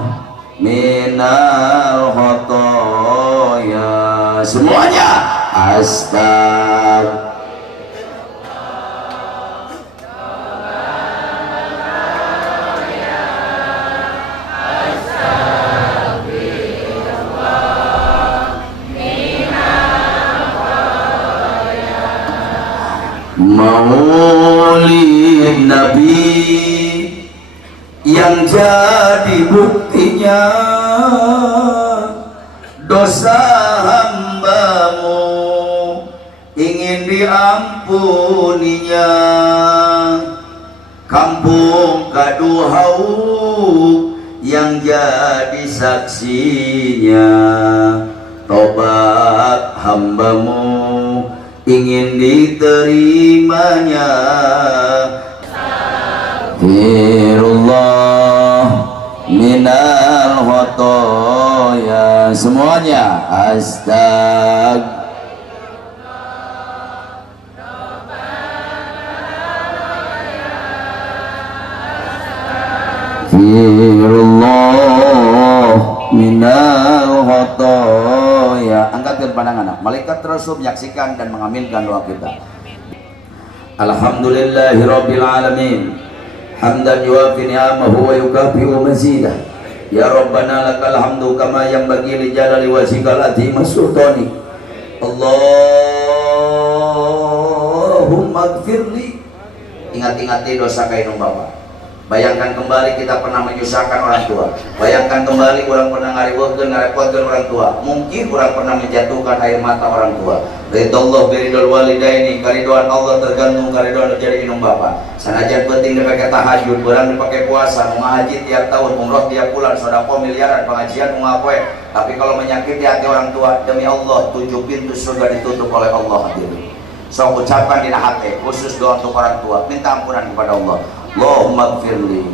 minal khotoya. Semuanya astagfirullah. Maulid Nabi yang jadi buktinya dosa hambamu ingin diampuninya. Kampung Kaduhau yang jadi saksinya, tobat hambamu ingin diterimanya. Firullah minal khotoya. Semuanya Firullah minal khotoya. Angkatkan pandangan, malaikat terus menyaksikan dan mengaminkan doa kita. Alhamdulillahirabbil alamin, hamdan yuwafi ni'amahu wa yukafi'u mazidah. Ya Rabbana lakal hamdu kama yanbaghi li jalali wajhikal azim sultani. Allahumma ighfirli. Ingat-ingat dosa kainung Bapak. Bayangkan kembali kita pernah menyusahkan orang tua. Bayangkan kembali orang pernah ngariweukeun, ngarepotkeun orang tua. Mungkin orang pernah menjatuhkan air mata orang tua. Ridallah biridul walidaini, karidoan Allah tergantung karidoan jadi inung Bapak. Sanajan penting dipakai tahajud, orang dipakai puasa, mau ngaji tiap tahun, umroh tiap bulan, sedekah miliaran, pengajian mau ngapoe. Tapi kalau menyakiti hati orang tua, demi Allah 7 pintu surga ditutup oleh Allah hadirin. So ucapkan di hati, khusus doa untuk orang tua, minta ampunan kepada Allah. Allahumma gfirli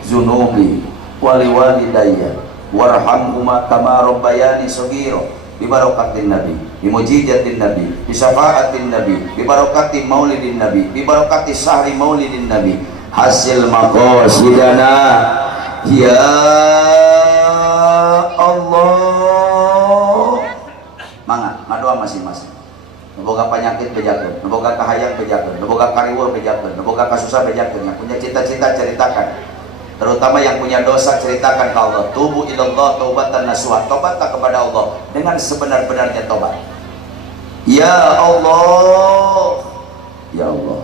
zunubi wali walidayya warhamhuma kama rabbayani shaghira. Bi barakatin nabi, bi mujizatin nabi, bi syafaatin nabi, bi barakati maulidin nabi, bi barakati syahri maulidin nabi. Hasil maqasidana ya Allah. Mangga ngadoa masing-masing. Boga penyakit bejakeun, boga kahayang bejakeun, boga kariweuh bejakeun, boga kasusah bejakeun. Yang punya cita-cita ceritakan, terutama yang punya dosa ceritakan ke Allah. Tubu ilallah taubatan nasuha, tobatlah kepada Allah dengan sebenar-benarnya tobat. Ya Allah, ya Allah.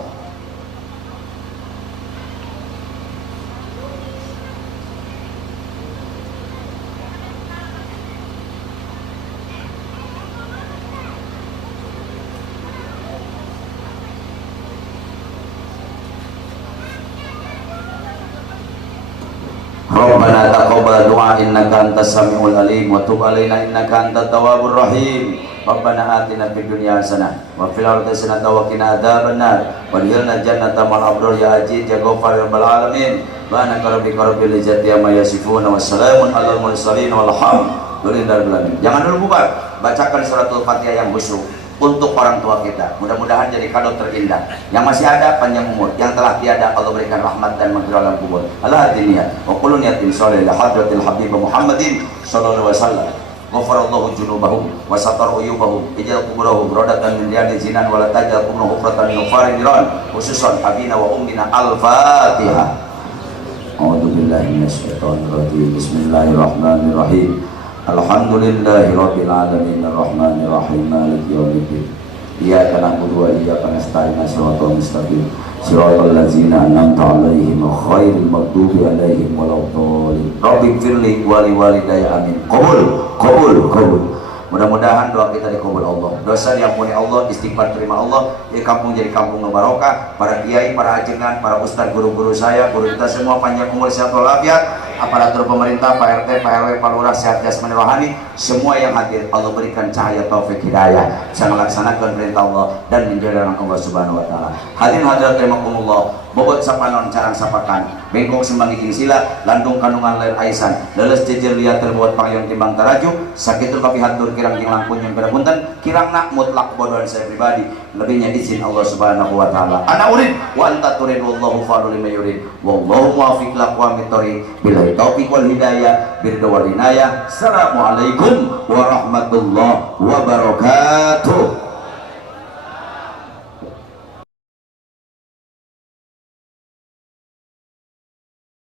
Rabbana taqabbal du'a innaka antas samiul alim wa tub alaina innaka antat tawwabur rahim. Rabbana atina fid dunya hasanah wa fil akhirati hasanah wa qina adzabannar wadkhilna jannata ma'al abrar ya aziz ya ghaffar ya rabbal alamin. Subhanaka rabbika rabbil izzati amma yasifun wa salamun alal mursalin walhamdulillahi rabbil alamin. Jangan dulu bubar, bacakan suratul Fatihah yang khusyuk untuk orang tua kita. Mudah-mudahan jadi kado terindah. Yang masih ada panjang umur, yang telah tiada Allah berikan rahmat dan maghfirah dalam kubur. Ala hadiniyah wa kullu niyatin shalih li hadratil habib Muhammadin sallallahu alaihi wasallam. Ghafarallahu junubahum wa satar uyubahum ijal kuburahum rodatan min riyadil jinan wa la tajal kubruhum hufratan min farin niran khususan abina wa ummina al-Fatihah. A'udzu billahi minasyaitonir rajim. Bismillahirrahmanirrahim. Alhamdulillahi rabbil alamin arrahmanir rahim maliki yaumiddin. Iyyaka na'budu wa iyyaka nasta'in shiratal mustaqim shiratal ladzina an'amta 'alaihim ghairil maghdubi 'alaihim waladdallin. Rabbighfirli wa li walidayya amin. Qabul. Mudah-mudahan doa kita dikabul Allah, dosa diampuni Allah, istighfar terima Allah, di kampung jadi kampung barokah. Para kiai, para ajengan, para ustadz, guru-guru saya, guru kita semua panjang umur sehat walafiat. Aparatur pemerintah, Pak RT, Pak RW, Pak Lurah, sehat jasmani rohani, semua yang hadir Allah berikan cahaya taufik hidayah bisa melaksanakan perintah Allah dan menjadi orang Allah Subhanahu wa taala. Hadirin hadirat rahimakumullah, bobot sapanon carang sapakan, bengkok sembangi king sila, landung kandungan lain aisan, leles jejer liat terbuat pangyong timbang taraju, sakitu kapi hatur kirang kilang punyang perapunten, kirang nak mutlak bodohan saya pribadi, lebihnya izin Allah Subhanahu wa taala. Ana urid wa anta turid wallahu fa'alul lima yurid. Wallahu muwaffiq laqwamit thoriq. Billahi taufiq wal hidayah, birda wal inayah. Assalamualaikum warahmatullahi wabarakatuh.